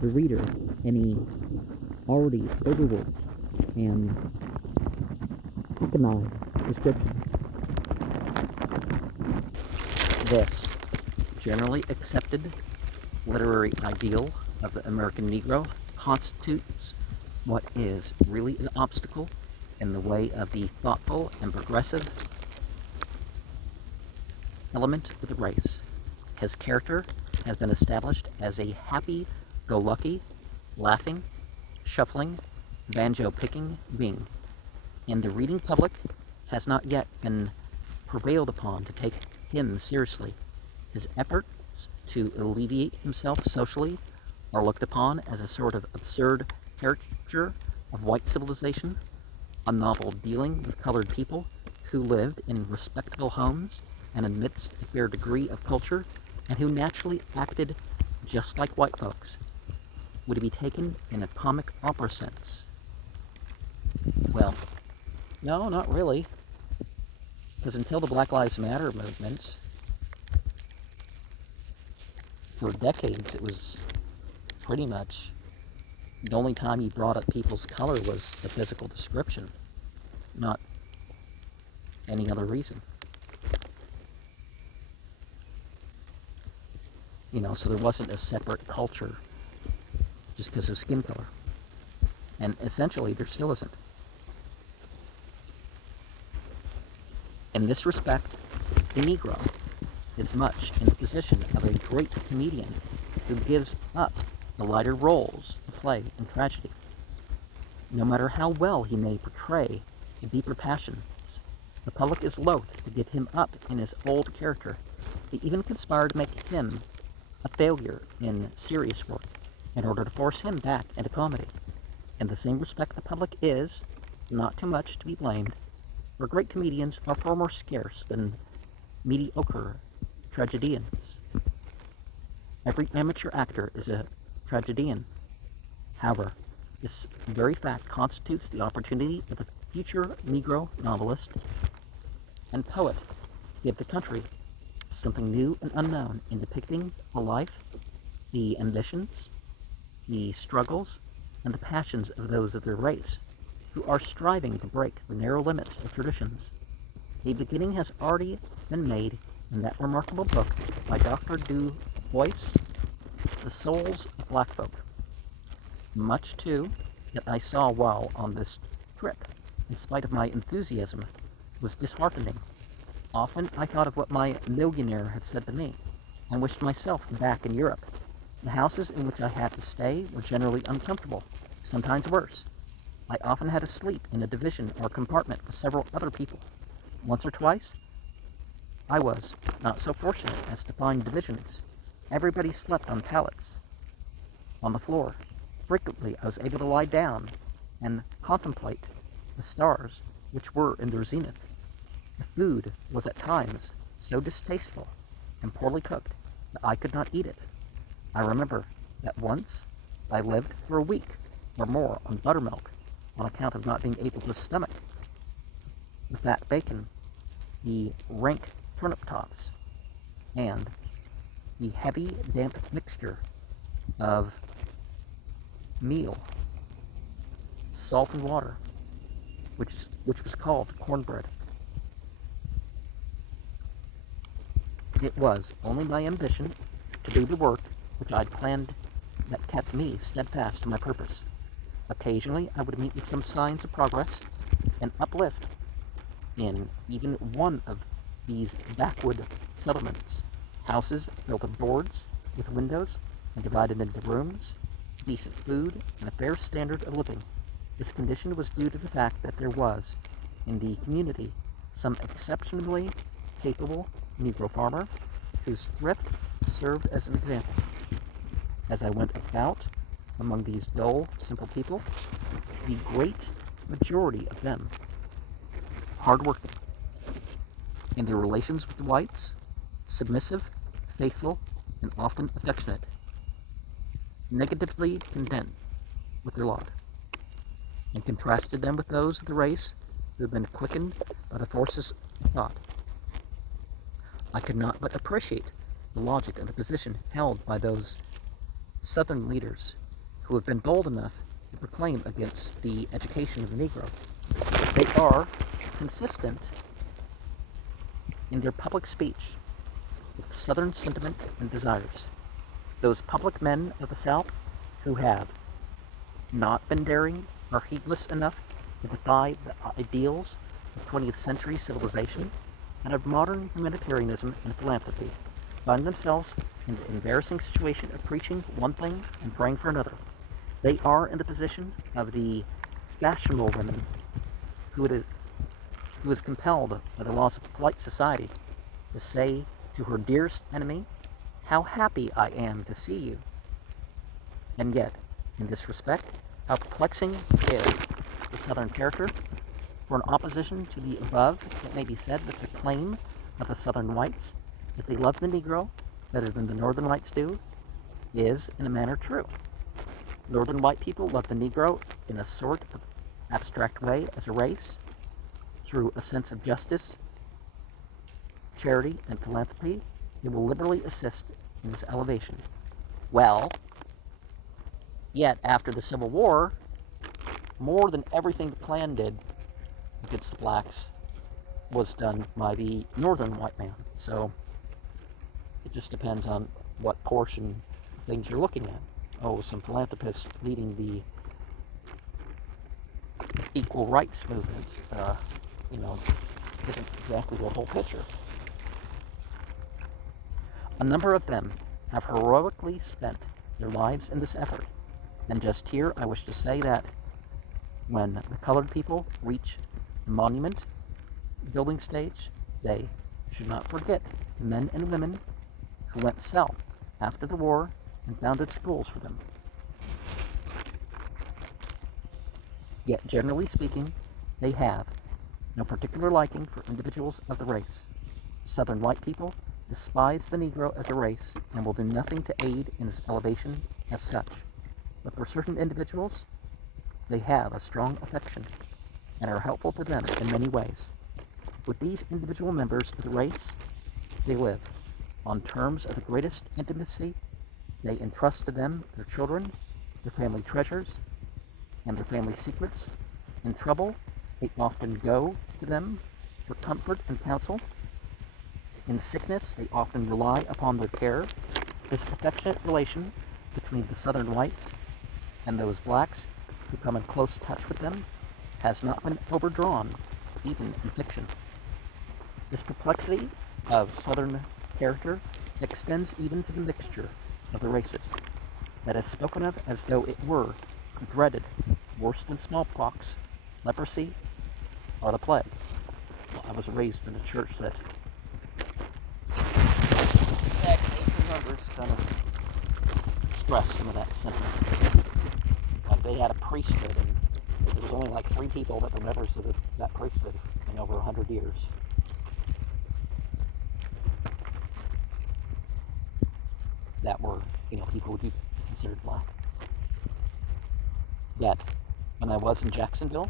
the reader any already overworked and economic descriptions. This generally accepted literary ideal of the American Negro constitutes what is really an obstacle in the way of the thoughtful and progressive element of the race. His character has been established as a happy-go-lucky, laughing, shuffling, banjo-picking being, and the reading public has not yet been prevailed upon to take him seriously. His efforts to alleviate himself socially are looked upon as a sort of absurd caricature of white civilization, a novel dealing with colored people who lived in respectable homes and amidst a fair degree of culture, and who naturally acted just like white folks. Would it be taken in a comic opera sense? Well, no, not really. Because until the Black Lives Matter movement, for decades, it was pretty much the only time you brought up people's color was the physical description, not any other reason. So there wasn't a separate culture just because of skin color. And essentially, there still isn't. In this respect, the Negro is much in the position of a great comedian who gives up the lighter roles to play in tragedy. No matter how well he may portray the deeper passions, the public is loath to give him up in his old character. They even conspire to make him a failure in serious work in order to force him back into comedy. In the same respect, the public is not too much to be blamed, for great comedians are far more scarce than mediocre tragedians. Every amateur actor is a tragedian. However, this very fact constitutes the opportunity of the future Negro novelist and poet to give the country something new and unknown in depicting the life, the ambitions, the struggles, and the passions of those of their race who are striving to break the narrow limits of traditions. A beginning has already been made in that remarkable book by Dr. Du Bois, The Souls of Black Folk. Much, too, that I saw while on this trip, in spite of my enthusiasm, was disheartening. Often I thought of what my millionaire had said to me, and wished myself back in Europe. The houses in which I had to stay were generally uncomfortable, sometimes worse. I often had to sleep in a division or compartment with several other people. Once or twice, I was not so fortunate as to find divisions. Everybody slept on pallets, on the floor. Frequently, I was able to lie down and contemplate the stars which were in their zenith. The food was at times so distasteful and poorly cooked that I could not eat it. I remember that once I lived for a week or more on buttermilk on account of not being able to stomach the fat bacon, the rank turnip tops, and the heavy, damp mixture of meal, salt and water, which was called cornbread. It was only my ambition to do the work which I'd planned that kept me steadfast to my purpose. Occasionally I would meet with some signs of progress and uplift in even one of these backwood settlements, houses built of boards with windows and divided into rooms, decent food, and a fair standard of living. This condition was due to the fact that there was, in the community, some exceptionally capable Negro farmer whose thrift served as an example. As I went about among these dull, simple people, the great majority of them hard-working, in their relations with the whites, submissive, faithful, and often affectionate, negatively content with their lot, and contrasted them with those of the race who had been quickened by the forces of thought. I could not but appreciate the logic of the position held by those Southern leaders who have been bold enough to proclaim against the education of the Negro. They are consistent in their public speech with Southern sentiment and desires. Those public men of the South who have not been daring or heedless enough to defy the ideals of 20th century civilization and of modern humanitarianism and philanthropy find themselves in the embarrassing situation of preaching one thing and praying for another. They are in the position of the fashionable woman who is compelled by the laws of polite society to say to her dearest enemy, "How happy I am to see you." And yet, in this respect, how perplexing is the Southern character. For in opposition to the above, it may be said that the claim of the Southern whites that they love the Negro better than the Northern whites do is, in a manner, true. Northern white people love the Negro in a sort of abstract way as a race, through a sense of justice, charity, and philanthropy. They will liberally assist in his elevation. Well, yet after the Civil War, more than everything the Klan did against the blacks was done by the Northern white man. So it just depends on what portion of things you're looking at. Oh, some philanthropists leading the equal rights movement, isn't exactly the whole picture. A number of them have heroically spent their lives in this effort, and just here I wish to say that when the colored people reach the monument building stage, they should not forget the men and women who went south after the war and founded schools for them. Yet, generally speaking, they have no particular liking for individuals of the race. Southern white people despise the Negro as a race and will do nothing to aid in its elevation as such. But for certain individuals, they have a strong affection and are helpful to them in many ways. With these individual members of the race, they live on terms of the greatest intimacy. They entrust to them their children, their family treasures, and their family secrets. In trouble, they often go to them for comfort and counsel. In sickness, they often rely upon their care. This affectionate relation between the Southern whites and those blacks who come in close touch with them has not been overdrawn, even in fiction. This perplexity of Southern character extends even to the mixture of the races, that is spoken of as though it were dreaded worse than smallpox, leprosy, or the plague. Well, I was raised in a church that numbers kind of stress some of that sentiment. Like they had a priesthood, and there was only like 3 people that were members of that priesthood in over 100 years. That were, people would be considered black. Yet, when I was in Jacksonville,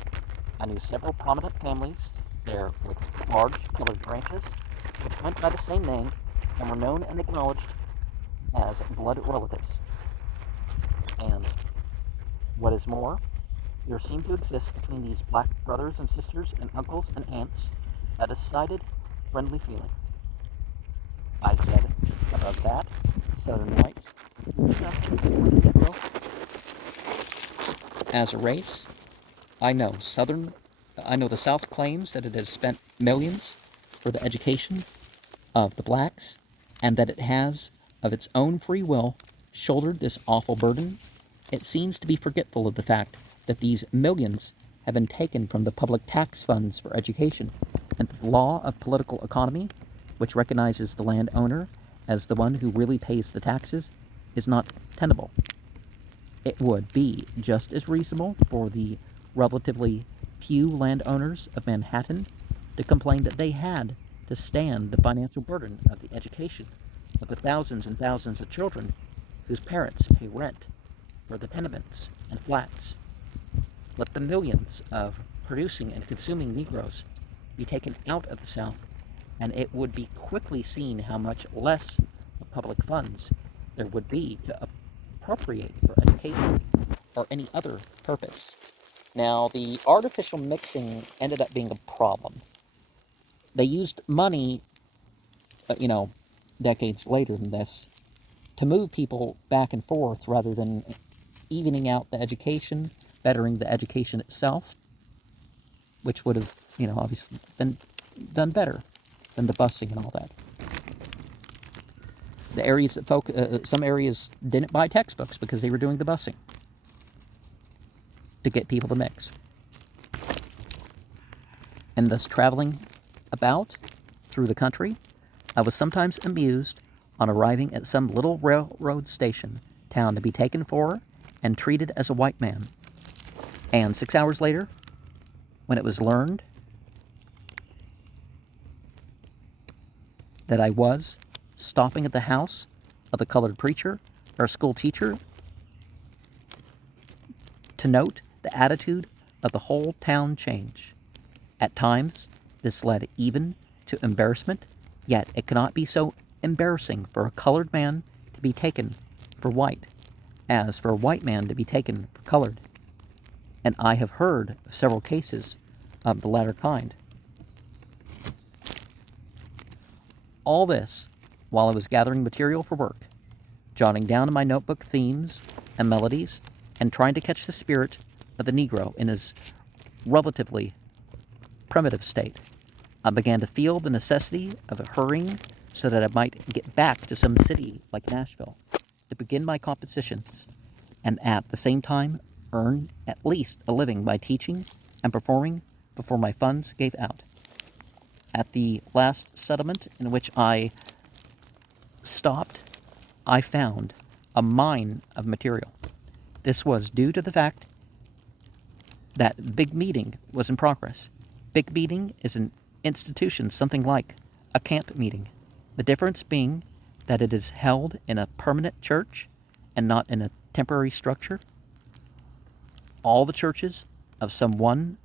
I knew several prominent families there with large colored branches, which went by the same name and were known and acknowledged as blood relatives. And what is more, there seemed to exist between these black brothers and sisters and uncles and aunts a decided friendly feeling. I said, above that, Southern whites, as a race, I know the South claims that it has spent millions for the education of the blacks, and that it has, of its own free will, shouldered this awful burden. It seems to be forgetful of the fact that these millions have been taken from the public tax funds for education, and that the law of political economy, which recognizes the landowner as the one who really pays the taxes, is not tenable. It would be just as reasonable for the relatively few landowners of Manhattan to complain that they had to stand the financial burden of the education of the thousands and thousands of children whose parents pay rent for the tenements and flats. Let the millions of producing and consuming Negroes be taken out of the South, and it would be quickly seen how much less of public funds there would be to appropriate for education or any other purpose. Now, the artificial mixing ended up being a problem. They used money, decades later than this, to move people back and forth rather than evening out the education, bettering the education itself, which would have, obviously been done better than the busing and all that. The areas that some areas didn't buy textbooks because they were doing the busing to get people to mix. And thus traveling about through the country, I was sometimes amused on arriving at some little railroad station town to be taken for and treated as a white man. And 6 hours later, when it was learned that I was stopping at the house of the colored preacher or school teacher to note the attitude of the whole town change. At times, this led even to embarrassment, yet it cannot be so embarrassing for a colored man to be taken for white as for a white man to be taken for colored. And I have heard of several cases of the latter kind. All this while I was gathering material for work, jotting down in my notebook themes and melodies, and trying to catch the spirit of the Negro in his relatively primitive state. I began to feel the necessity of hurrying so that I might get back to some city like Nashville to begin my compositions, and at the same time earn at least a living by teaching and performing before my funds gave out. At the last settlement in which I stopped, I found a mine of material. This was due to the fact that big meeting was in progress. Big meeting is an institution something like a camp meeting, the difference being that it is held in a permanent church and not in a temporary structure. All the churches of some one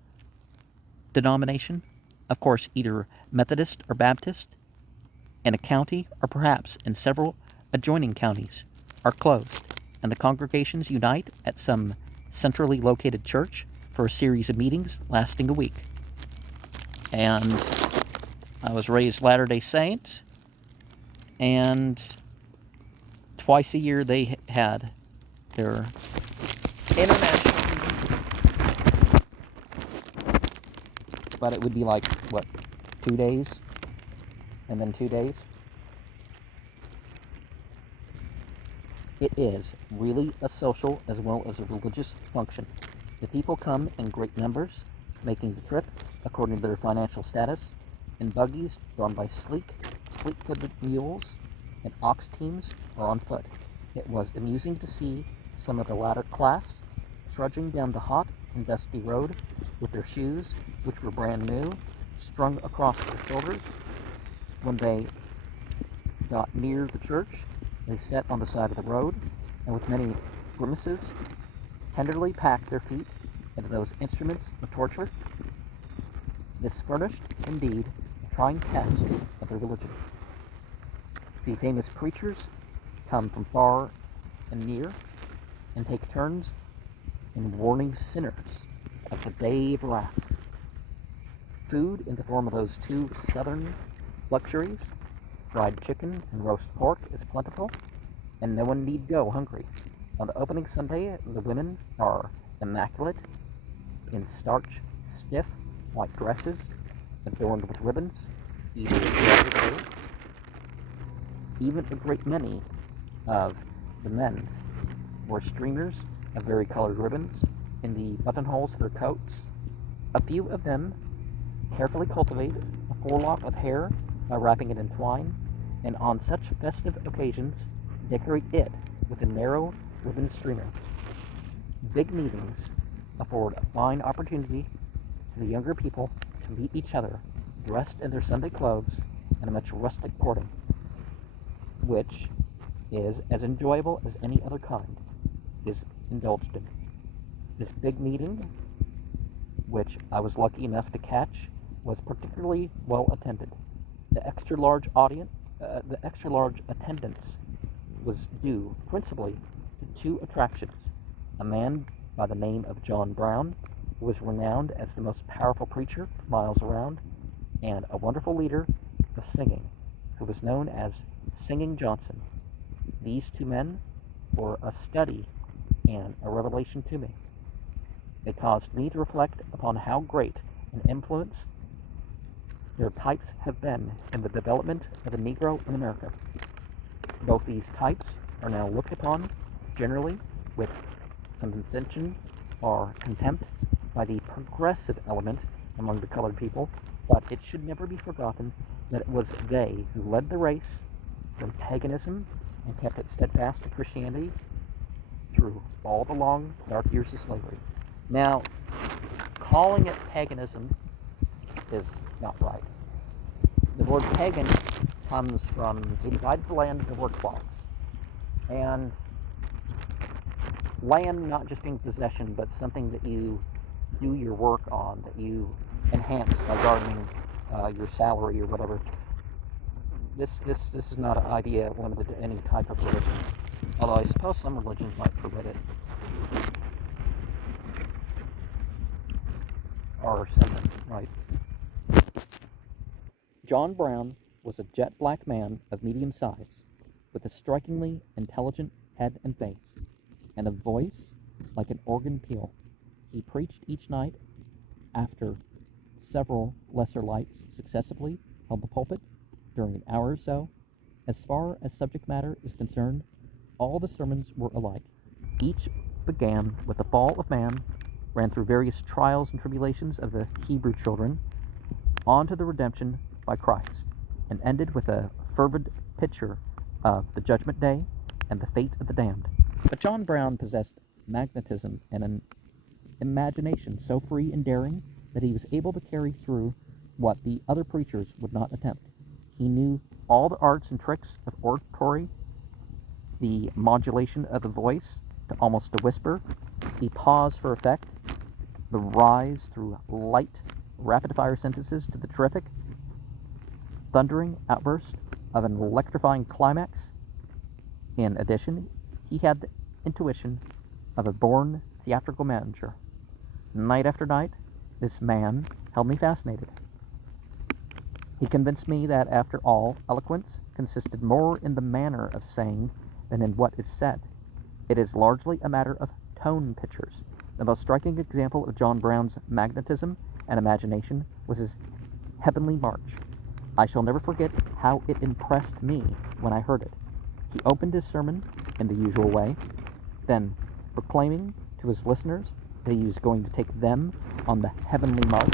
denomination, of course either Methodist or Baptist, in a county or perhaps in several adjoining counties, are closed, and the congregations unite at some centrally located church for a series of meetings lasting a week. And I was raised Latter-day Saint, and twice a year they had their international meeting. But it would be like, what, 2 days? And then 2 days? It is really a social as well as a religious function. The people come in great numbers, making the trip, according to their financial status, in buggies drawn by sleek, fleet-footed mules, and ox teams or on foot. It was amusing to see some of the latter class trudging down the hot and dusty road with their shoes, which were brand new, strung across their shoulders. When they got near the church, they sat on the side of the road, and with many grimaces, tenderly packed their feet into those instruments of torture. This furnished, indeed, a trying test of their religion. The famous preachers come from far and near, and take turns in warning sinners of the day of wrath. Food in the form of those two southern luxuries, fried chicken and roast pork, is plentiful, and no one need go hungry. On the opening Sunday, the women are immaculate in starch, stiff, white dresses adorned with ribbons, either red or blue. Even a great many of the men wore streamers of vari-colored ribbons in the buttonholes of their coats. A few of them carefully cultivate a forelock of hair by wrapping it in twine, and on such festive occasions decorate it with a narrow ribbon streamer. Big meetings afford a fine opportunity to the younger people to meet each other dressed in their Sunday clothes and a much rustic courting, which is as enjoyable as any other kind, is indulged in. This big meeting, which I was lucky enough to catch, was particularly well attended. The extra large attendance was due principally to two attractions: a man by the name of John Brown, who was renowned as the most powerful preacher for miles around, and a wonderful leader of singing, who was known as Singing Johnson. These two men were a study and a revelation to me. They caused me to reflect upon how great an influence their types have been in the development of the Negro in America. Both these types are now looked upon generally with condescension or contempt by the progressive element among the colored people, but it should never be forgotten that it was they who led the race from paganism and kept it steadfast to Christianity through all the long, dark years of slavery. Now, calling it paganism is not right. The word pagan comes from, they divided the land into word plots. And land not just being possession, but something that you do your work on, that you enhance by gardening your salary or whatever. This is not an idea limited to any type of religion, although I suppose some religions might forbid it. Or something, right? John Brown was a jet black man of medium size, with a strikingly intelligent head and face, and a voice like an organ peal. He preached each night after several lesser lights successively held the pulpit during an hour or so. As far as subject matter is concerned, all the sermons were alike. Each began with the fall of man, ran through various trials and tribulations of the Hebrew children, on to the redemption by Christ, and ended with a fervid picture of the judgment day and the fate of the damned. But John Brown possessed magnetism and an imagination so free and daring that he was able to carry through what the other preachers would not attempt. He knew all the arts and tricks of oratory, the modulation of the voice to almost a whisper, the pause for effect, the rise through light, rapid-fire sentences to the terrific, thundering outburst of an electrifying climax. In addition, he had the intuition of a born theatrical manager. Night after night, this man held me fascinated. He convinced me that, after all, eloquence consisted more in the manner of saying than in what is said. It is largely a matter of tone pictures. The most striking example of John Brown's magnetism and imagination was his Heavenly March. I shall never forget how it impressed me when I heard it. He opened his sermon in the usual way, then, proclaiming to his listeners that he was going to take them on the Heavenly March,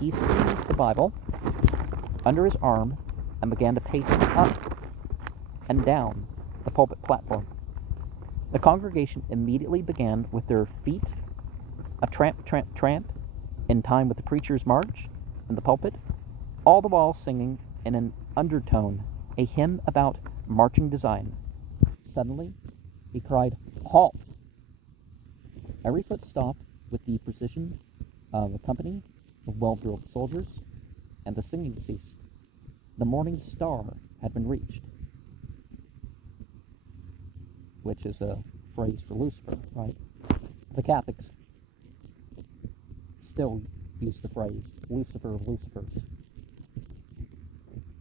he seized the Bible under his arm and began to pace up and down the pulpit platform. The congregation immediately began with their feet a tramp, tramp, tramp, in time with the preacher's march in the pulpit, all the while singing in an undertone a hymn about marching design. Suddenly, he cried, "Halt!" Every foot stopped with the precision of a company of well-drilled soldiers, and the singing ceased. The morning star had been reached, which is a phrase for Lucifer, right? The Catholics still use the phrase Lucifer of Lucifers,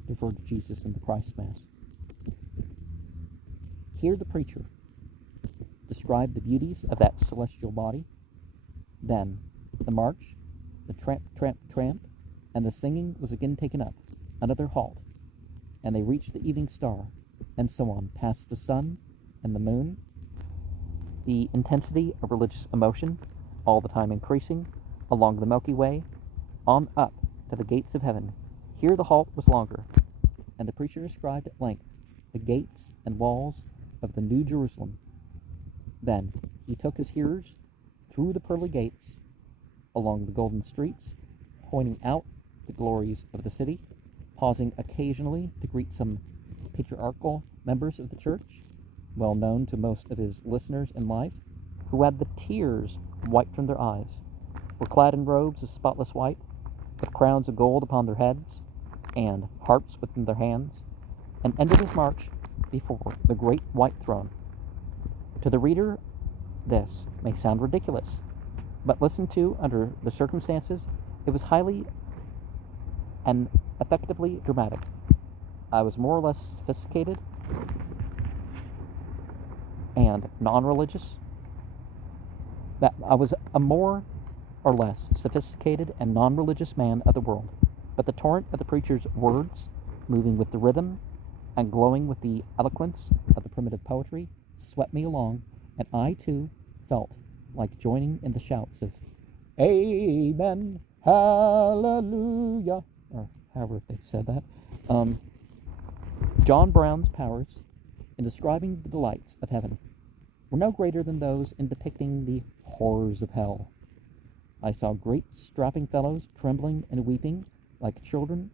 referred to Jesus in the Christ Mass. Here the preacher described the beauties of that celestial body. Then the march, the tramp, tramp, tramp, and the singing was again taken up. Another halt, and they reached the evening star, and so on, past the sun and the moon. The intensity of religious emotion, all the time increasing, along the Milky Way, on up to the gates of heaven. Here the halt was longer, and the preacher described at length the gates and walls of the New Jerusalem. Then he took his hearers through the pearly gates, along the golden streets, pointing out the glories of the city, pausing occasionally to greet some patriarchal members of the church, well known to most of his listeners in life, who had the tears wiped from their eyes, were clad in robes of spotless white, with crowns of gold upon their heads, and harps within their hands, and ended his march before the great white throne. To the reader, this may sound ridiculous, but listened to under the circumstances, it was highly and effectively dramatic. I was more or less sophisticated and non-religious. I was a more or less sophisticated and non-religious man of the world, but the torrent of the preacher's words, moving with the rhythm and glowing with the eloquence of the primitive poetry, swept me along, and I too felt like joining in the shouts of "Amen, Hallelujah," or however they said that. John Brown's powers in describing the delights of heaven were no greater than those in depicting the horrors of hell. I saw great strapping fellows trembling and weeping like children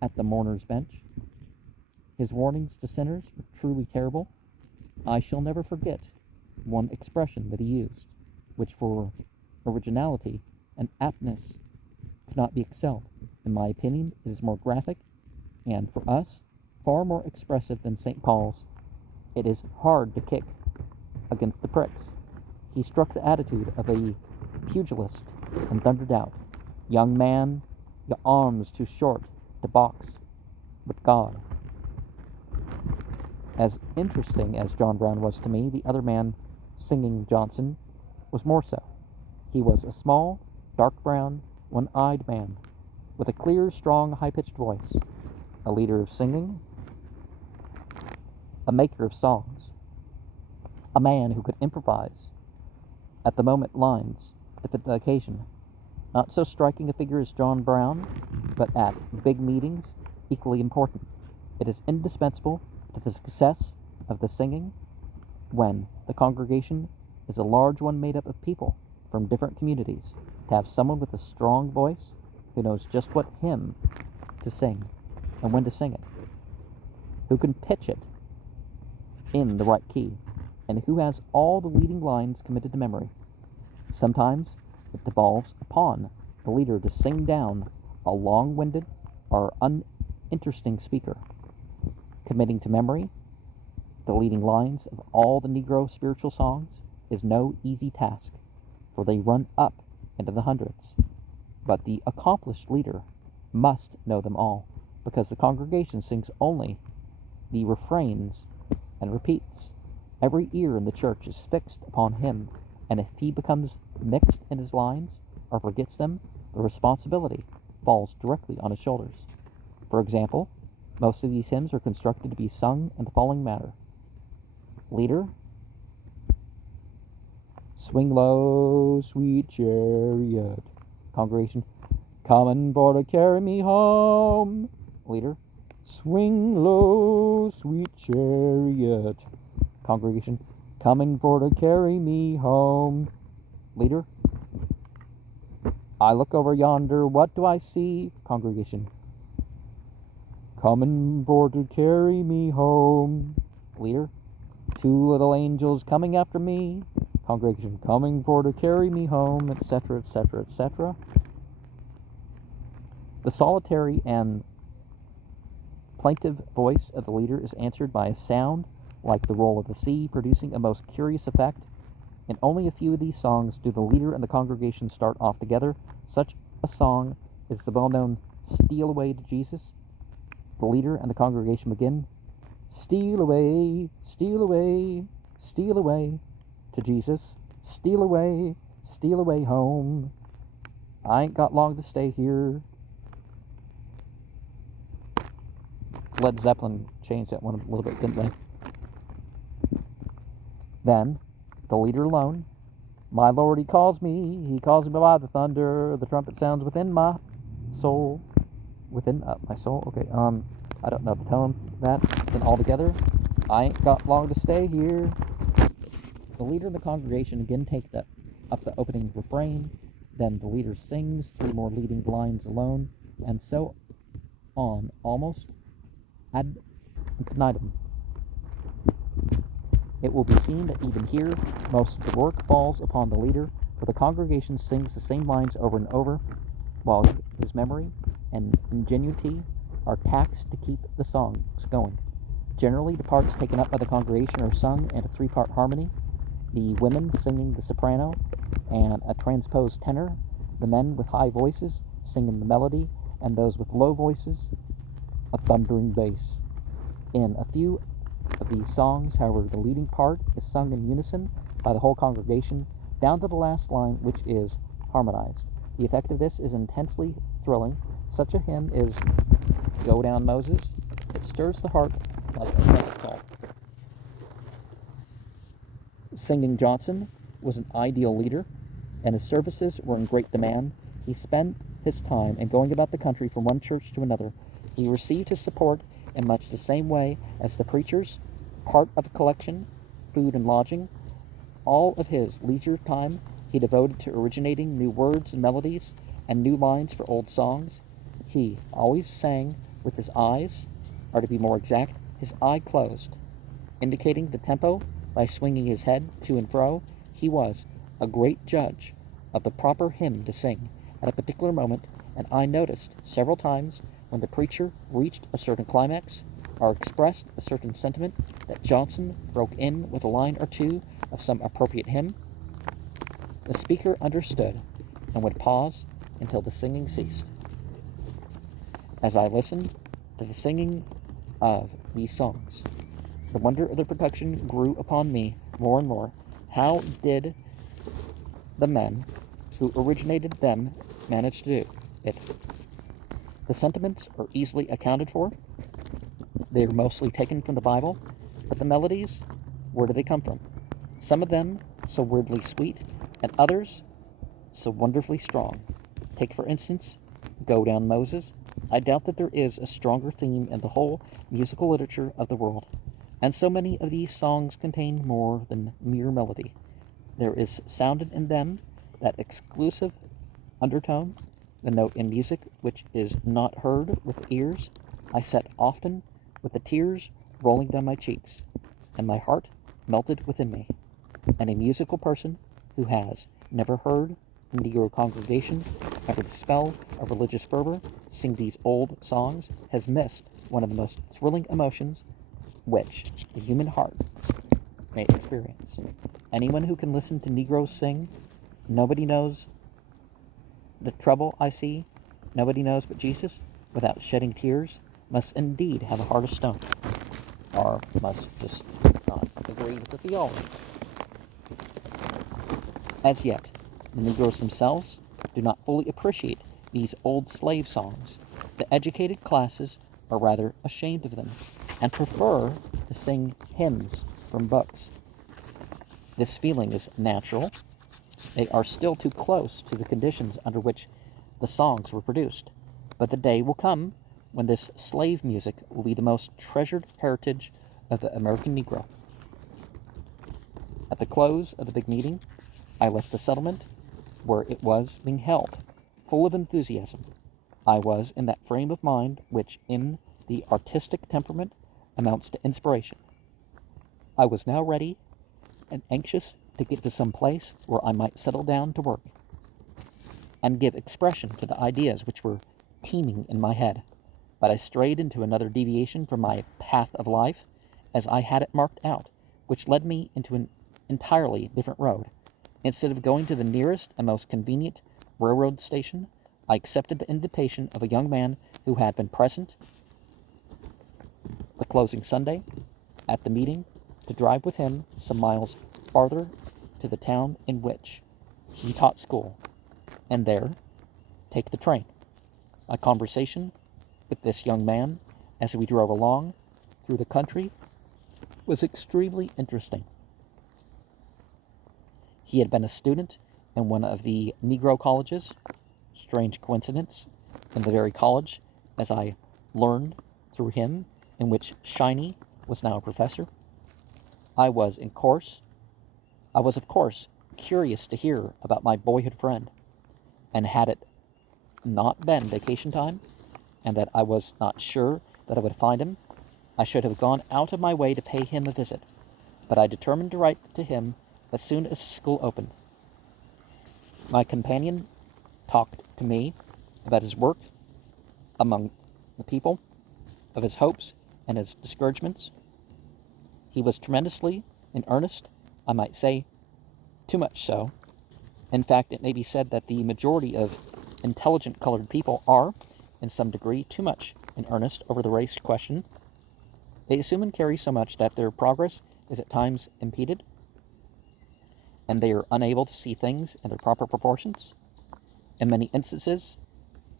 at the mourner's bench. His warnings to sinners were truly terrible. I shall never forget one expression that he used, which for originality and aptness could not be excelled. In my opinion, it is more graphic, and for us, far more expressive than St. Paul's. It is hard to kick against the pricks. He struck the attitude of a pugilist and thundered out, "Young man, your arm's too short to box with God." As interesting as John Brown was to me, the other man singing Johnson was more so. He was a small, dark brown, one-eyed man, with a clear, strong, high-pitched voice, a leader of singing, a maker of songs, a man who could improvise at the moment lines to fit the occasion. Not so striking a figure as John Brown, but at big meetings, equally important. It is indispensable to the success of the singing when the congregation is a large one made up of people from different communities, to have someone with a strong voice who knows just what hymn to sing and when to sing it, who can pitch it in the right key, and who has all the leading lines committed to memory. Sometimes it devolves upon the leader to sing down a long-winded or uninteresting speaker, committing to memory the leading lines of all the Negro spiritual songs is no easy task, for they run up into the hundreds. But the accomplished leader must know them all, because the congregation sings only the refrains and repeats. Every ear in the church is fixed upon him, and if he becomes mixed in his lines or forgets them, the responsibility falls directly on his shoulders. For example, most of these hymns are constructed to be sung in the following manner. Leader, swing low, sweet chariot. Congregation, coming for to carry me home. Leader, swing low, sweet chariot. Congregation, coming for to carry me home. Leader, I look over yonder, what do I see? Congregation, coming for to carry me home. Leader, two little angels coming after me. Congregation, coming for to carry me home, etc., etc., etc. The solitary and plaintive voice of the leader is answered by a sound like the roll of the sea, producing a most curious effect. In only a few of these songs do the leader and the congregation start off together. Such a song is the well-known Steal Away to Jesus. The leader and the congregation begin, steal away, steal away, steal away to Jesus, steal away home. I ain't got long to stay here. Led Zeppelin changed that one a little bit, didn't they? Then, the leader alone, my Lord, he calls me by the thunder, the trumpet sounds within my soul, within my soul, okay, I don't know the tone of that, then all together, I ain't got long to stay here. The leader of the congregation again takes up the opening refrain, then the leader sings three more leading lines alone, and so on, almost ad infinitum. It will be seen that even here, most of the work falls upon the leader, for the congregation sings the same lines over and over, while his memory and ingenuity are taxed to keep the songs going. Generally, the parts taken up by the congregation are sung in a three-part harmony, the women singing the soprano and a transposed tenor, the men with high voices singing the melody, and those with low voices a thundering bass. In a few of these songs, however, the leading part is sung in unison by the whole congregation, down to the last line, which is harmonized. The effect of this is intensely thrilling. Such a hymn is Go Down Moses. It stirs the heart like a trumpet call. Singing Johnson was an ideal leader, and his services were in great demand. He spent his time in going about the country from one church to another. He received his support in much the same way as the preachers, part of a collection, food and lodging. All of his leisure time he devoted to originating new words and melodies and new lines for old songs. He always sang with his eyes, or to be more exact, his eye closed, indicating the tempo by swinging his head to and fro. He was a great judge of the proper hymn to sing at a particular moment, and I noticed several times when the preacher reached a certain climax or expressed a certain sentiment that Johnson broke in with a line or two of some appropriate hymn. The speaker understood and would pause until the singing ceased. As I listened to the singing of these songs, the wonder of their production grew upon me more and more. How did the men who originated them managed to do it. The sentiments are easily accounted for. They are mostly taken from the Bible, but the melodies, where do they come from? Some of them so weirdly sweet, and others so wonderfully strong. Take, for instance, Go Down Moses. I doubt that there is a stronger theme in the whole musical literature of the world, and so many of these songs contain more than mere melody. There is sounded in them that exclusive undertone, the note in music which is not heard with ears. I sat often with the tears rolling down my cheeks, and my heart melted within me. And a musical person who has never heard a Negro congregation under the spell of religious fervor sing these old songs has missed one of the most thrilling emotions which the human heart may experience. Anyone who can listen to Negroes sing, "Nobody knows the trouble I see, nobody knows but Jesus," without shedding tears, must indeed have a heart of stone, or must just not agree with the theology. As yet, the Negroes themselves do not fully appreciate these old slave songs. The educated classes are rather ashamed of them, and prefer to sing hymns from books. This feeling is natural. They are still too close to the conditions under which the songs were produced, but the day will come when this slave music will be the most treasured heritage of the American Negro. At the close of the big meeting, I left the settlement where it was being held, full of enthusiasm. I was in that frame of mind which, in the artistic temperament, amounts to inspiration. I was now ready and anxious to get to some place where I might settle down to work and give expression to the ideas which were teeming in my head. But I strayed into another deviation from my path of life, as I had it marked out, which led me into an entirely different road. Instead of going to the nearest and most convenient railroad station, I accepted the invitation of a young man who had been present the closing Sunday at the meeting to drive with him some miles farther to the town in which he taught school, and there take the train. My conversation with this young man as we drove along through the country was extremely interesting. He had been a student in one of the Negro colleges, strange coincidence, in the very college, as I learned through him, in which Shiny was now a professor. I was, of course, curious to hear about my boyhood friend, and had it not been vacation time, and that I was not sure that I would find him, I should have gone out of my way to pay him a visit, but I determined to write to him as soon as the school opened. My companion talked to me about his work among the people, of his hopes and his discouragements. He was tremendously in earnest, I might say, too much so. In fact, it may be said that the majority of intelligent colored people are, in some degree, too much in earnest over the race question. They assume and carry so much that their progress is at times impeded, and they are unable to see things in their proper proportions. In many instances,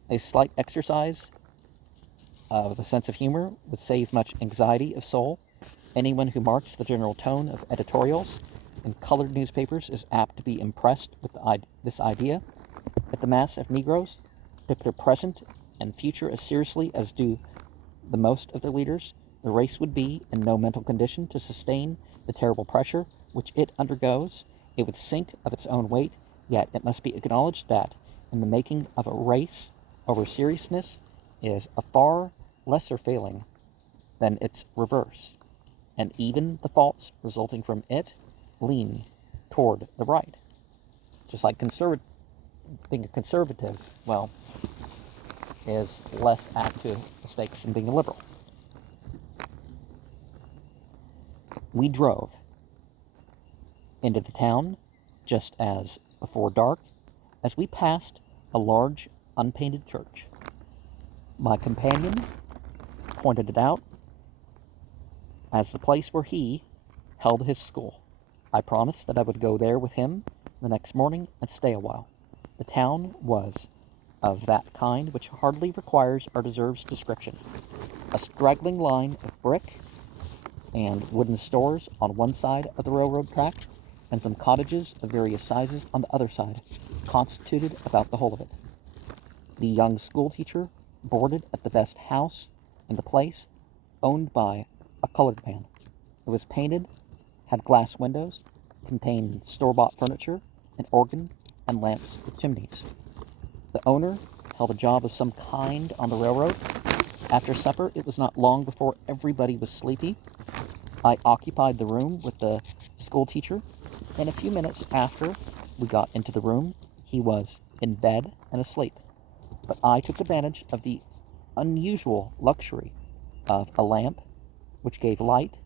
a slight exercise of the sense of humor would save much anxiety of soul. Anyone who marks the general tone of editorials in colored newspapers is apt to be impressed with this idea that the mass of Negroes took their present and future as seriously as do the most of their leaders. The race would be in no mental condition to sustain the terrible pressure which it undergoes. It would sink of its own weight, yet it must be acknowledged that in the making of a race over seriousness is a far lesser failing than its reverse, and even the faults resulting from it lean toward the right. Just like being a conservative, well, is less apt to mistakes than being a liberal. We drove into the town just as before dark, as we passed a large unpainted church. My companion pointed it out as the place where he held his school. I promised that I would go there with him the next morning and stay a while. The town was of that kind which hardly requires or deserves description. A straggling line of brick and wooden stores on one side of the railroad track, and some cottages of various sizes on the other side, constituted about the whole of it. The young schoolteacher boarded at the best house in the place, owned by a colored man. It was painted, had glass windows, contained store-bought furniture, an organ, and lamps with chimneys. The owner held a job of some kind on the railroad. After supper, it was not long before everybody was sleepy. I occupied the room with the schoolteacher, and a few minutes after we got into the room, he was in bed and asleep. But I took advantage of the unusual luxury of a lamp which gave light,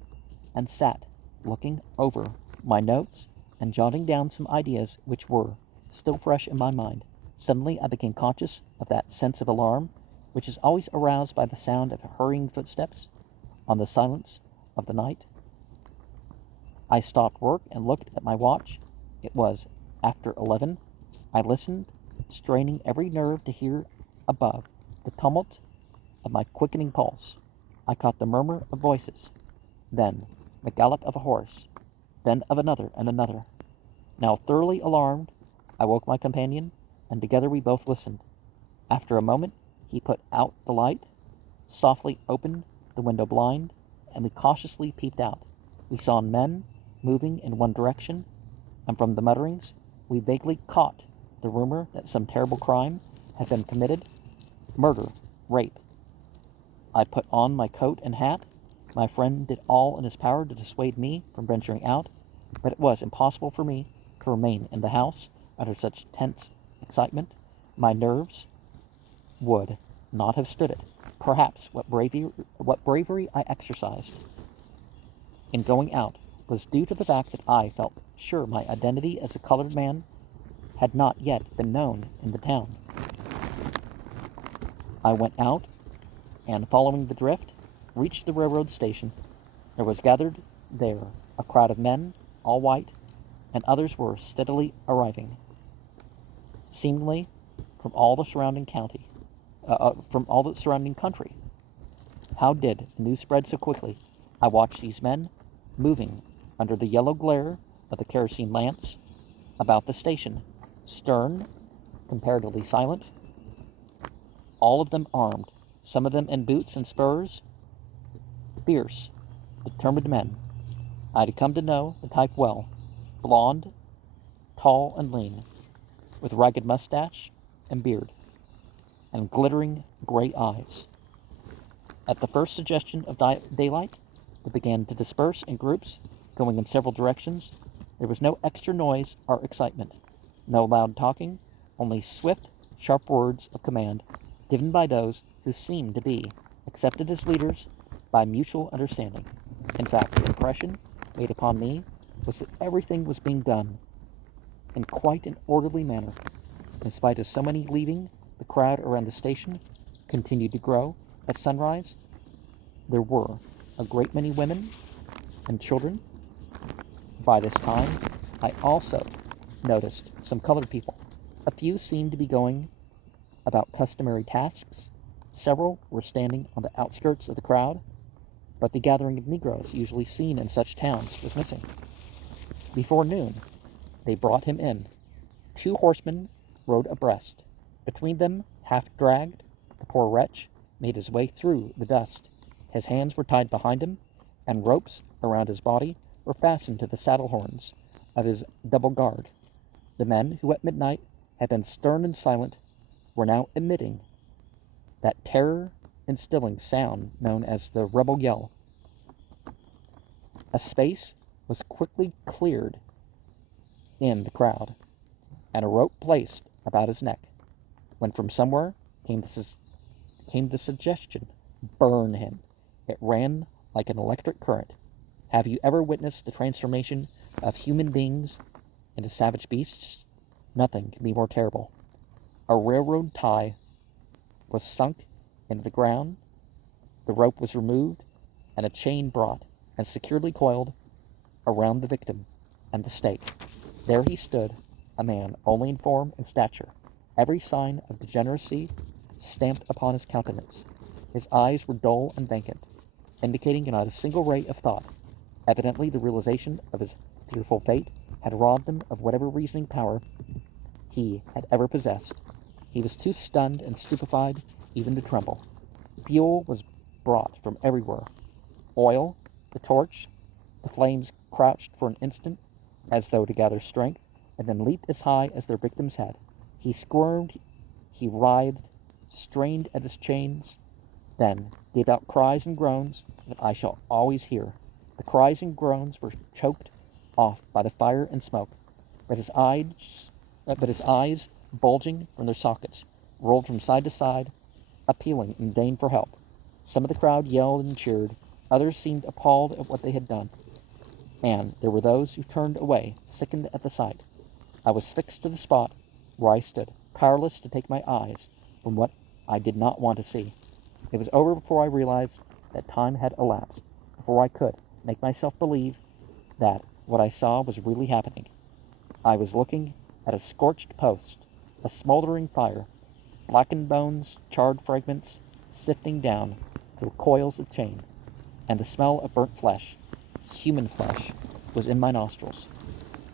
and sat looking over my notes and jotting down some ideas which were still fresh in my mind. Suddenly I became conscious of that sense of alarm which is always aroused by the sound of hurrying footsteps on the silence of the night. I stopped work and looked at my watch. It was after 11. I listened, straining every nerve to hear above the tumult of my quickening pulse. I caught the murmur of voices, then the gallop of a horse, then of another and another. Now thoroughly alarmed, I woke my companion, and together we both listened. After a moment, he put out the light, softly opened the window blind, and we cautiously peeped out. We saw men moving in one direction, and from the mutterings, we vaguely caught the rumor that some terrible crime had been committed, murder, rape. I put on my coat and hat. My friend did all in his power to dissuade me from venturing out, but it was impossible for me to remain in the house under such tense excitement. My nerves would not have stood it. Perhaps what bravery I exercised in going out was due to the fact that I felt sure my identity as a colored man had not yet been known in the town. I went out, and following the drift, reached the railroad station. There was gathered there a crowd of men, all white, and others were steadily arriving, seemingly from all the surrounding country. How did the news spread so quickly? I watched these men moving under the yellow glare of the kerosene lamps about the station, stern, comparatively silent, all of them armed, some of them in boots and spurs, fierce, determined men. I had come to know the type well, blond, tall and lean, with ragged mustache and beard, and glittering gray eyes. At the first suggestion of daylight, they began to disperse in groups, going in several directions. There was no extra noise or excitement, no loud talking, only swift, sharp words of command given by those who seemed to be accepted as leaders by mutual understanding. In fact, the impression made upon me was that everything was being done in quite an orderly manner. In spite of so many leaving, the crowd around the station continued to grow. At sunrise, there were a great many women and children. By this time, I also noticed some colored people. A few seemed to be going about customary tasks. Several were standing on the outskirts of the crowd, but the gathering of Negroes usually seen in such towns was missing. Before noon, they brought him in. 2 horsemen rode abreast. Between them, half dragged, the poor wretch made his way through the dust. His hands were tied behind him, and ropes around his body were fastened to the saddle horns of his double guard. The men who at midnight had been stern and silent were now emitting that terror-instilling sound known as the rebel yell. A space was quickly cleared in the crowd, and a rope placed about his neck, when from somewhere came the suggestion, burn him. It ran like an electric current. Have you ever witnessed the transformation of human beings into savage beasts? Nothing can be more terrible. A railroad tie was sunk into the ground, the rope was removed, and a chain brought and securely coiled around the victim and the stake. There he stood, a man only in form and stature, every sign of degeneracy stamped upon his countenance. His eyes were dull and vacant, indicating not a single ray of thought. Evidently, the realization of his fearful fate had robbed him of whatever reasoning power he had ever possessed. He was too stunned and stupefied even to tremble. Fuel was brought from everywhere. Oil, the torch, the flames crouched for an instant, as though to gather strength, and then leaped as high as their victim's head. He squirmed, he writhed, strained at his chains, then gave out cries and groans that I shall always hear. The cries and groans were choked off by the fire and smoke, but his eyes, bulging from their sockets, rolled from side to side, appealing in vain for help. Some of the crowd yelled and cheered, others seemed appalled at what they had done, and there were those who turned away, sickened at the sight. I was fixed to the spot where I stood, powerless to take my eyes from what I did not want to see. It was over before I realized that time had elapsed, before I could make myself believe that what I saw was really happening. I was looking at a scorched post, a smoldering fire, blackened bones, charred fragments, sifting down through coils of chain, and the smell of burnt flesh, human flesh, was in my nostrils.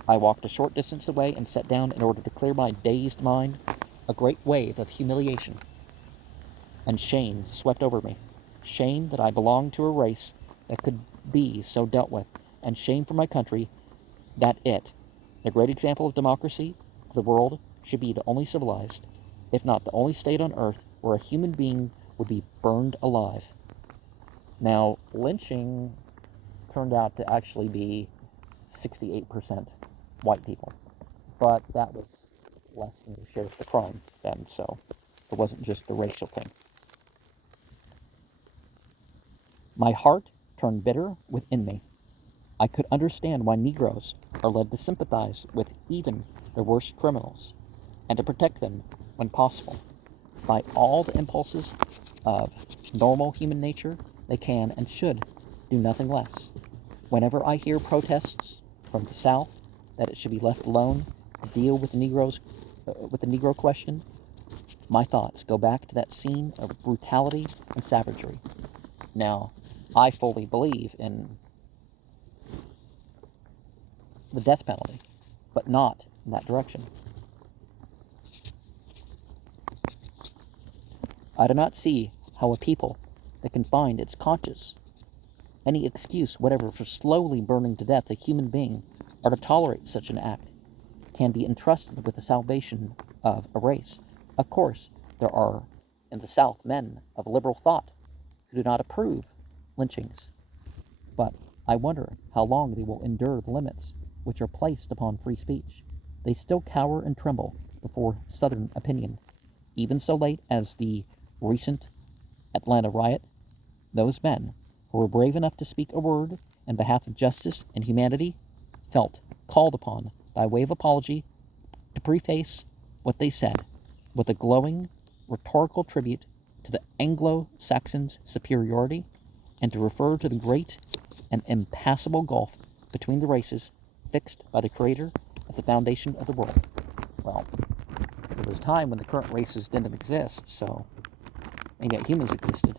I walked a short distance away and sat down in order to clear my dazed mind. A great wave of humiliation and shame swept over me. Shame that I belonged to a race that could be so dealt with, and shame for my country that it, the great example of democracy to the world, should be the only civilized, if not the only state on earth, where a human being would be burned alive. Now, lynching turned out to actually be 68% white people, but that was less than their share of the crime then, so it wasn't just the racial thing. My heart turned bitter within me. I could understand why Negroes are led to sympathize with even the worst criminals, and to protect them when possible. By all the impulses of normal human nature, they can and should do nothing less. Whenever I hear protests from the South that it should be left alone to deal with the Negro question, my thoughts go back to that scene of brutality and savagery. Now, I fully believe in the death penalty, but not in that direction. I do not see how a people that can find its conscience any excuse whatever for slowly burning to death a human being, or to tolerate such an act, can be entrusted with the salvation of a race. Of course, there are in the South men of liberal thought who do not approve lynchings, but I wonder how long they will endure the limits which are placed upon free speech. They still cower and tremble before Southern opinion. Even so late as the recent Atlanta riot, those men who were brave enough to speak a word in behalf of justice and humanity felt called upon, by way of apology, to preface what they said with a glowing, rhetorical tribute to the Anglo-Saxon's superiority, and to refer to the great and impassable gulf between the races fixed by the Creator at the foundation of the world. Well, there was a time when the current races didn't exist, and yet humans existed.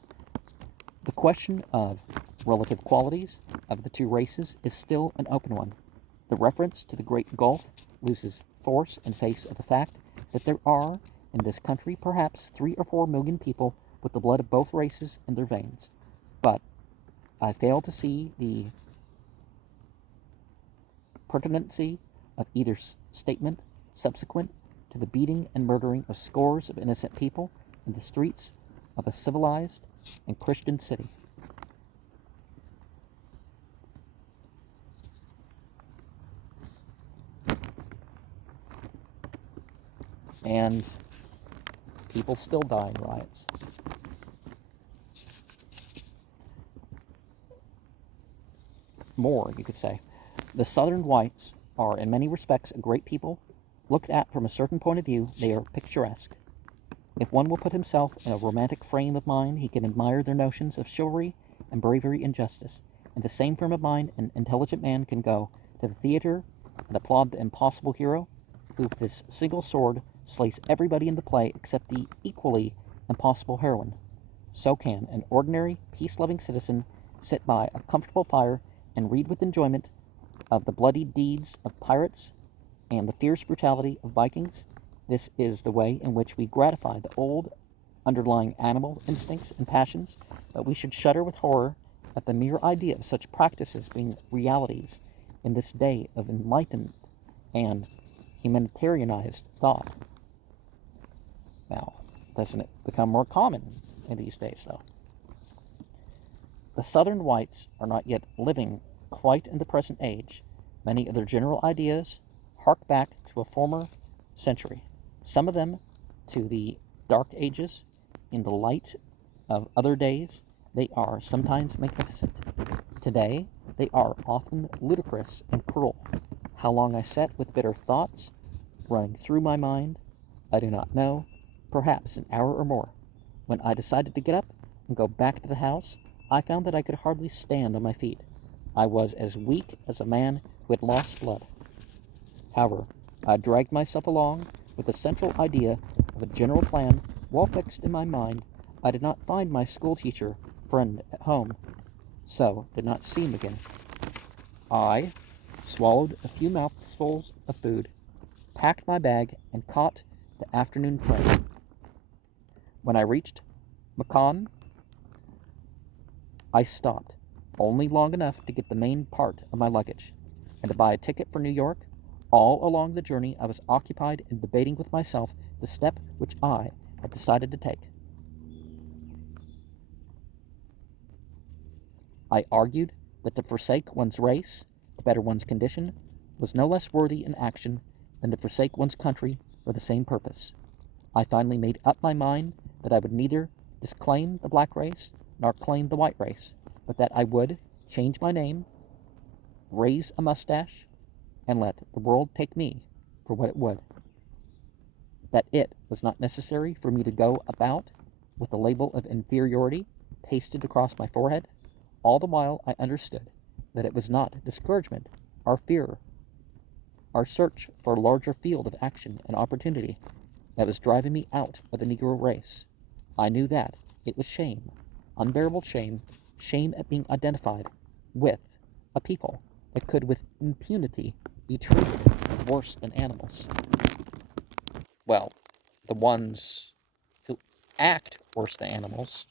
The question of relative qualities of the two races is still an open one. The reference to the Great Gulf loses force in face of the fact that there are in this country perhaps 3 or 4 million people with the blood of both races in their veins. But I fail to see the pertinency of either statement subsequent to the beating and murdering of scores of innocent people in the streets of a civilized and Christian city. And people still die in riots. More, you could say. The Southern whites are in many respects a great people. Looked at from a certain point of view, they are picturesque. If one will put himself in a romantic frame of mind, he can admire their notions of chivalry and bravery and justice. In the same frame of mind, an intelligent man can go to the theater and applaud the impossible hero who, with his single sword, slays everybody in the play except the equally impossible heroine. So can an ordinary, peace-loving citizen sit by a comfortable fire and read with enjoyment of the bloody deeds of pirates and the fierce brutality of Vikings. This is the way in which we gratify the old underlying animal instincts and passions, but we should shudder with horror at the mere idea of such practices being realities in this day of enlightened and humanitarianized thought. Now, doesn't it become more common in these days, though? The Southern whites are not yet living quite in the present age. Many of their general ideas hark back to a former century, some of them to the Dark Ages. In the light of other days, they are sometimes magnificent. Today, they are often ludicrous and cruel. How long I sat with bitter thoughts running through my mind, I do not know, perhaps an hour or more. When I decided to get up and go back to the house, I found that I could hardly stand on my feet. I was as weak as a man who had lost blood. However, I dragged myself along with the central idea of a general plan well fixed in my mind. I did not find my schoolteacher friend at home, so did not see him again. I swallowed a few mouthfuls of food, packed my bag, and caught the afternoon train. When I reached Macon, I stopped, only long enough to get the main part of my luggage, and to buy a ticket for New York. All along the journey I was occupied in debating with myself the step which I had decided to take. I argued that to forsake one's race, to better one's condition, was no less worthy an action than to forsake one's country for the same purpose. I finally made up my mind that I would neither disclaim the black race nor claim the white race, but that I would change my name, raise a mustache, and let the world take me for what it would. That it was not necessary for me to go about with the label of inferiority pasted across my forehead. All the while I understood that it was not discouragement, our fear, our search for a larger field of action and opportunity that was driving me out of the Negro race. I knew that it was shame, unbearable shame, shame at being identified with a people that could with impunity be treated worse than animals. Well, the ones who act worse than animals,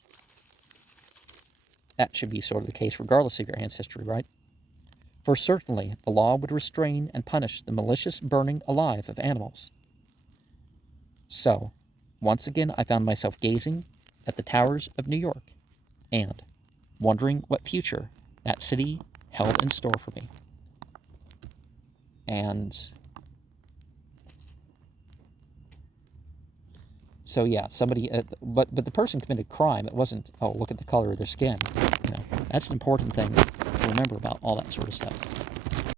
that should be sort of the case regardless of your ancestry, right? For certainly the law would restrain and punish the malicious burning alive of animals. So, once again I found myself gazing at the towers of New York and wondering what future that city held in store for me. And so yeah, somebody, but the person committed crime. It wasn't, oh, look at the color of their skin. That's an important thing to remember about all that sort of stuff.